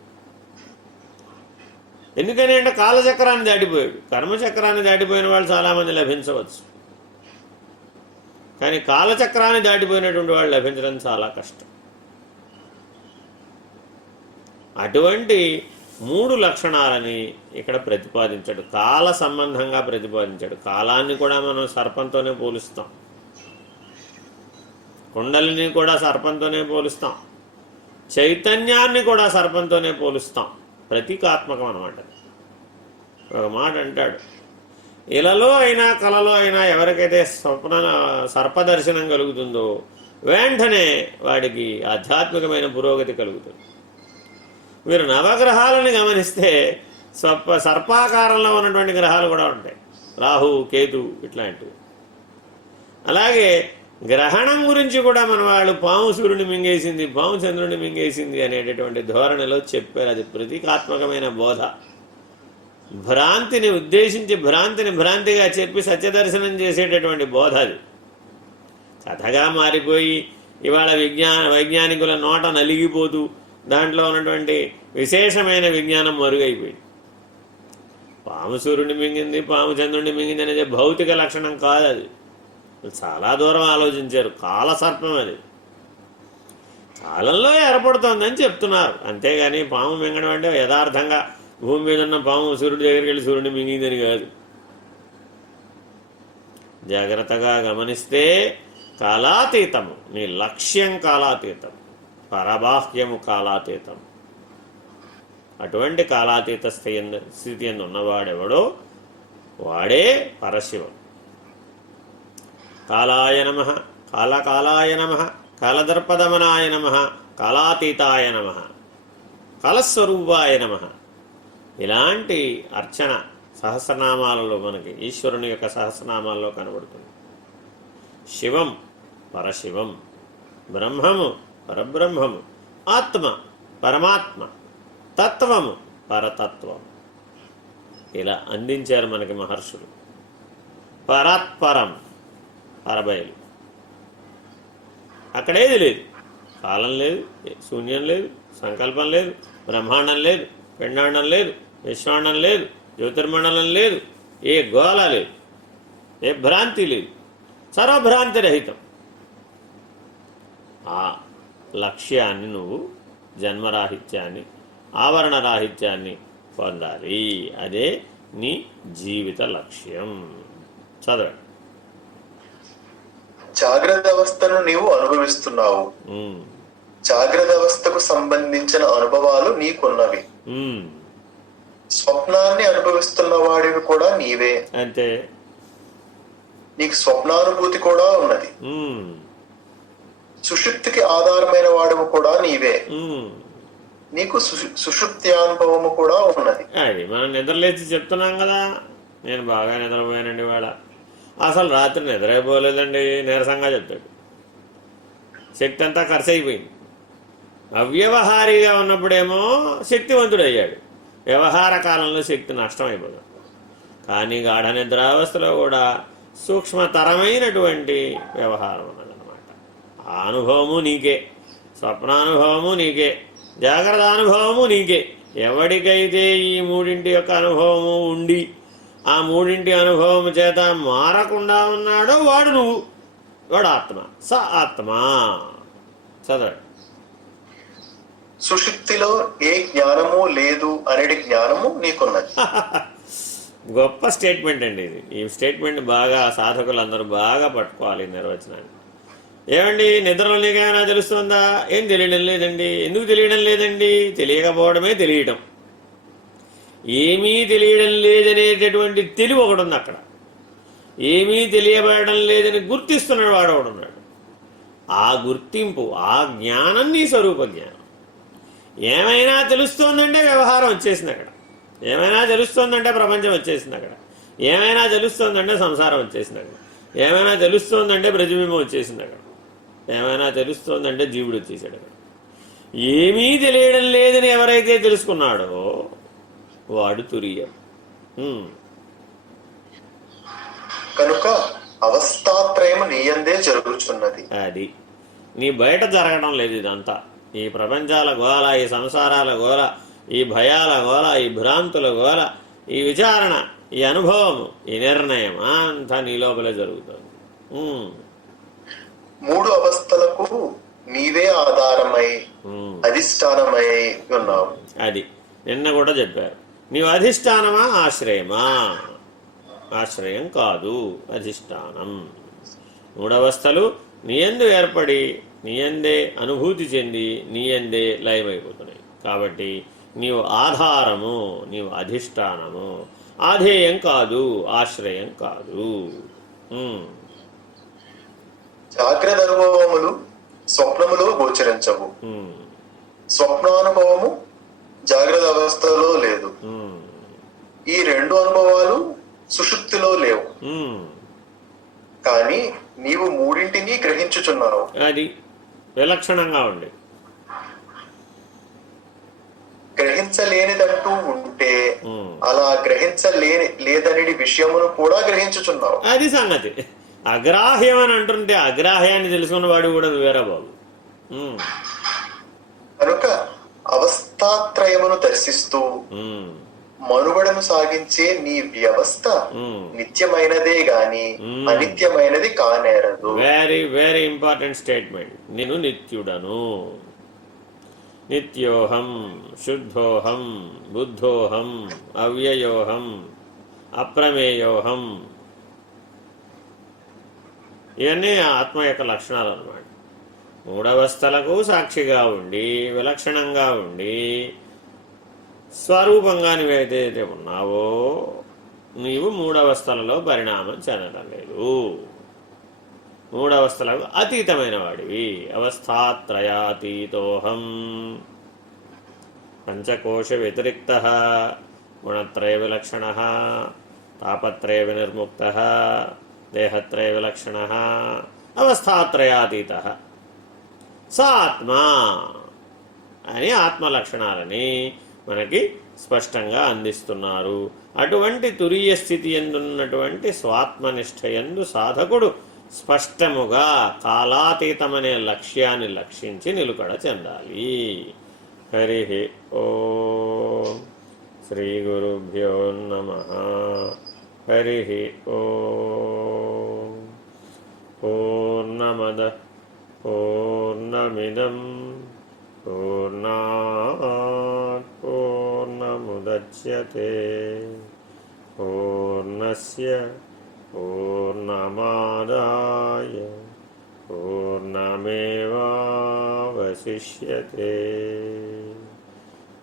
ఎందుకని అంటే కాలచక్రాన్ని దాటిపోయాడు. కర్మచక్రాన్ని దాటిపోయిన వాళ్ళు చాలామంది లభించవచ్చు, కానీ కాలచక్రాన్ని దాటిపోయినటువంటి వాళ్ళు లభించడం చాలా కష్టం. అటువంటి 3 లక్షణాలని ఇక్కడ ప్రతిపాదించాడు. కాల సంబంధంగా ప్రతిపాదించాడు. కాలాన్ని కూడా మనం సర్పంతోనే పోలుస్తాం, కుండలిని కూడా సర్పంతోనే పోలుస్తాం, చైతన్యాన్ని కూడా సర్పంతోనే పోలుస్తాం. ప్రతీకాత్మకం అన్నమాట. ఒక మాట అంటాడు, ఇలలో అయినా కలలో అయినా ఎవరికైతే సర్పదర్శనం కలుగుతుందో వెంటనే వాడికి ఆధ్యాత్మికమైన పురోగతి కలుగుతుంది. మీరు నవగ్రహాలను గమనిస్తే సర్పాకారంలో ఉన్నటువంటి గ్రహాలు కూడా ఉంటాయి, రాహు, కేతు ఇట్లాంటివి. అలాగే గ్రహణం గురించి కూడా మన వాళ్ళు పాము సూర్యుని మింగేసింది, పాము చంద్రుని మింగేసింది అనేటటువంటి ధోరణిలో చెప్పారు. అది ప్రతీకాత్మకమైన బోధ. భ్రాంతిని ఉద్దేశించి భ్రాంతిని భ్రాంతిగా చెప్పి సత్యదర్శనం చేసేటటువంటి బోధ అది. కథగా మారిపోయి ఇవాళ వైజ్ఞానికుల నోట నలిగిపోతూ దాంట్లో ఉన్నటువంటి విశేషమైన విజ్ఞానం మరుగైపోయింది. పాము సూర్యుడిని మింగింది, పాము చంద్రుడిని మింగింది అనేది భౌతిక లక్షణం కాదు. అది చాలా దూరం ఆలోచించారు. కాలసర్పం అది కాలంలో ఏర్పడుతోందని చెప్తున్నారు. అంతేగాని పాము మింగడం అంటే యథార్థంగా భూమి మీద ఉన్న పాము సూర్యుడి దగ్గరికి వెళ్ళి సూర్యుడిని మింగిందని కాదు. జాగ్రత్తగా గమనిస్తే కాలాతీతము, నీ లక్ష్యం కాలాతీతం, పరబాహ్యము కాలాతీతం. అటువంటి కాలాతీత స్థితి ఎందు ఉన్నవాడెవడో వాడే పరశివం. కాలాయ నమః, కాలకాలాయ నమః, కాలదర్పదమనాయ నమః, కాలాతీతాయ నమః, కాలస్వరూపాయ నమః. ఇలాంటి అర్చన సహస్రనామాలలో మనకి ఈశ్వరుని యొక్క సహస్రనామాల్లో కనబడుతుంది. శివం పరశివం, బ్రహ్మము పరబ్రహ్మము, ఆత్మ పరమాత్మ, తత్వము పరతత్వం. ఇలా అందించారు మనకి మహర్షులు. పరాత్పరం, పరబయలు. అక్కడేది లేదు, కాలం లేదు, శూన్యం లేదు, సంకల్పం లేదు, బ్రహ్మాండం లేదు, పిండాండం లేదు, విశ్వాండం లేదు, జ్యోతిర్మండలం లేదు, ఏ గోళ లేదు, ఏ భ్రాంతి లేదు, సర్వభ్రాంతి రహితం. ఆ లక్ష్యాన్ని నువ్వు, జన్మరాహిత్యాన్ని, ఆవరణ రాహిత్యాన్ని పొందాలి. అదే నీ జీవిత లక్ష్యం. చదవండి. జాగ్రత్త అవస్థను నీవు అనుభవిస్తున్నావు. జాగ్రత్త అవస్థకు సంబంధించిన అనుభవాలు నీకున్నవి. స్వప్నాన్ని అనుభవిస్తున్న వాడివి కూడా నీవే. అంతే. నీకు స్వప్నానుభూతి కూడా ఉన్నది. సుషుప్తికి ఆధారమైన వాడము కూడా నీవే. నీకు సుషుప్తి అనుభవము కూడా ఉన్నది. అది మనం నిద్రలేచి చెప్తున్నాం కదా, నేను బాగా నిద్రపోయానండి వాళ్ళ. అసలు రాత్రి నిద్రైపోలేదండి, నీరసంగా చెప్తాడు. శక్తి అంతా ఖర్చు అయిపోయింది. అవ్యవహారీగా ఉన్నప్పుడేమో శక్తివంతుడు అయ్యాడు, వ్యవహార కాలంలో శక్తి నష్టమైపోతుంది. కానీ గాఢ నిద్రావస్థలో కూడా సూక్ష్మతరమైనటువంటి వ్యవహారం ఉన్నదన్నమాట. ఆ అనుభవము నీకే, స్వప్నానుభవము నీకే, జాగ్రత్త అనుభవము నీకే. ఎవడికైతే ఈ మూడింటి యొక్క అనుభవము ఉండి ఆ మూడింటి అనుభవం చేత మారకుండా ఉన్నాడో వాడు నువ్వు, వాడు ఆత్మ. స ఆత్మ. చదవండి. సుషుప్తిలో ఏ జ్ఞానము లేదు అనేది జ్ఞానము నీకున్నది. గొప్ప స్టేట్మెంట్ అండి ఇది. ఈ స్టేట్మెంట్ బాగా సాధకులందరూ బాగా పట్టుకోవాలి నిర్వచనాన్ని. ఏమండి, నిద్రలో నీకేమైనా తెలుస్తుందా? ఏం తెలియడం లేదండి. ఎందుకు తెలియడం లేదండి? తెలియకపోవడమే తెలియటం. ఏమీ తెలియడం లేదనేటటువంటి తెలివి ఒకటి ఉంది అక్కడ. ఏమీ తెలియబడడం లేదని గుర్తిస్తున్నాడు వాడు ఒకడు ఉన్నాడు. ఆ గుర్తింపు, ఆ జ్ఞానం నీ స్వరూప జ్ఞానం. ఏమైనా తెలుస్తోందంటే వ్యవహారం వచ్చేసింది అక్కడ. ఏమైనా తెలుస్తోందంటే ప్రపంచం వచ్చేసింది అక్కడ. ఏమైనా తెలుస్తోందంటే సంసారం వచ్చేసింది అక్కడ. ఏమైనా తెలుస్తోందంటే ప్రతిబింబం వచ్చేసింది అక్కడ. ఏమైనా తెలుస్తోందంటే జీవుడు వచ్చేసాడు అక్కడ. ఏమీ తెలియడం లేదని ఎవరైతే తెలుసుకున్నాడో వాడు తురియం. కనుక అవస్థాత్రయం నీయందే జరుగుతున్నది. అది నీ బయట జరగడం లేదు. ఇదంతా ఈ ప్రపంచాల గోల, ఈ సంసారాల గోల, ఈ భయాల గోల, ఈ భ్రాంతుల గోల, ఈ విచారణ, ఈ అనుభవము, ఈ నిర్ణయం అంతా నీ లోపలే జరుగుతుంది. మూడు అవస్థలకు నీవే ఆధారమై అధిష్టానమై ఉన్నావు. అది నిన్న కూడా చెప్పారు. నీవు అధిష్టానమా, ఆశ్రయమా? ఆశ్రయం కాదు, అధిష్టానం. మూడవస్థలు నీయందు ఏర్పడి నీయందే అనుభూతి చెంది నీయందే లయమైపోతున్నాయి. కాబట్టి నీవు ఆధారము, నీవు అధిష్టానము. ఆధేయం కాదు, ఆశ్రయం కాదు. జాగ్రత్త అనుభవములు స్వప్నములో గోచరించవు. స్వప్నానుభవము జాగ్రత్త అవస్థలో లేదు. ఈ రెండు అనుభవాలు సుషుప్తిలో లేవు. కానీ నీవు మూడింటిని గ్రహించుచున్నావు. అది విలక్షణంగా ఉండి గ్రహించలేనిదంటూ ఉంటే అలా లేదనే విషయమును కూడా గ్రహించుచున్నావు. అది సంగతి. అగ్రాహ్యం అని అంటుంటే అగ్రాహ్యాన్ని తెలుసుకున్నవాడు కూడా నువ్వేరా బాబు. కనుక అవస్థాత్రయమును దర్శిస్తూ మనుగడను సాగించే నీ వ్యవస్థ నిత్యమైనదే గాని అనిత్యమైనది కానేరదు. Very very important statement. నేను నిత్యుడను. నిత్యోహం, శుద్ధోహం, బుద్ధోహం, అవ్యయోహం, అప్రమేయోహం. ఇవన్నీ ఆత్మ యొక్క లక్షణాలు అన్నమాట. మూడవస్థలకు సాక్షిగా ఉండి, విలక్షణంగా ఉండి, స్వరూపంగా నువ్వేదైతే ఉన్నావో నీవు మూడవస్థలలో పరిణామం చెందడం లేదు. మూడవస్థలకు అతీతమైన వాడివి. అవస్థాత్రయాతీతోహం. పంచకోశ వ్యతిరిక్త, గుణత్రయ విలక్షణ, తాపత్రయ వినిర్ముక్త, దేహత్రయ విలక్షణ, అవస్థాత్రయాతీత. స ఆత్మ అని ఆత్మ లక్షణాలని మనకి స్పష్టంగా అందిస్తున్నారు. అటువంటి తురీయ స్థితి ఎందున్నటువంటి స్వాత్మనిష్ట యందు సాధకుడు స్పష్టముగా కాలాతీతమనే లక్ష్యాన్ని లక్షించి నిలుకడ చెందాలి. హరి ఓం. శ్రీ గురుభ్యో నమః. హరి ఓం. పూర్ణమద పూర్ణమిదం పూర్ణాత్ పూర్ణముదచ్యతే పూర్ణస్య పూర్ణమాదాయ పూర్ణమేవావశిష్యతే.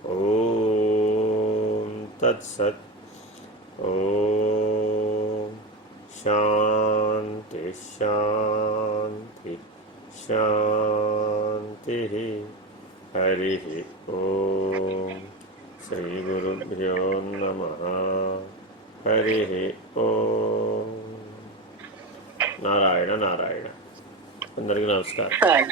ఓం తత్సత్. ఓం శాంతి శాంతి శాంతి. హరి ఓం. శ్రీ గురుభ్యో నమః. హరి ఓం. నారాయణ నారాయణ. అందరికీ నమస్కారం.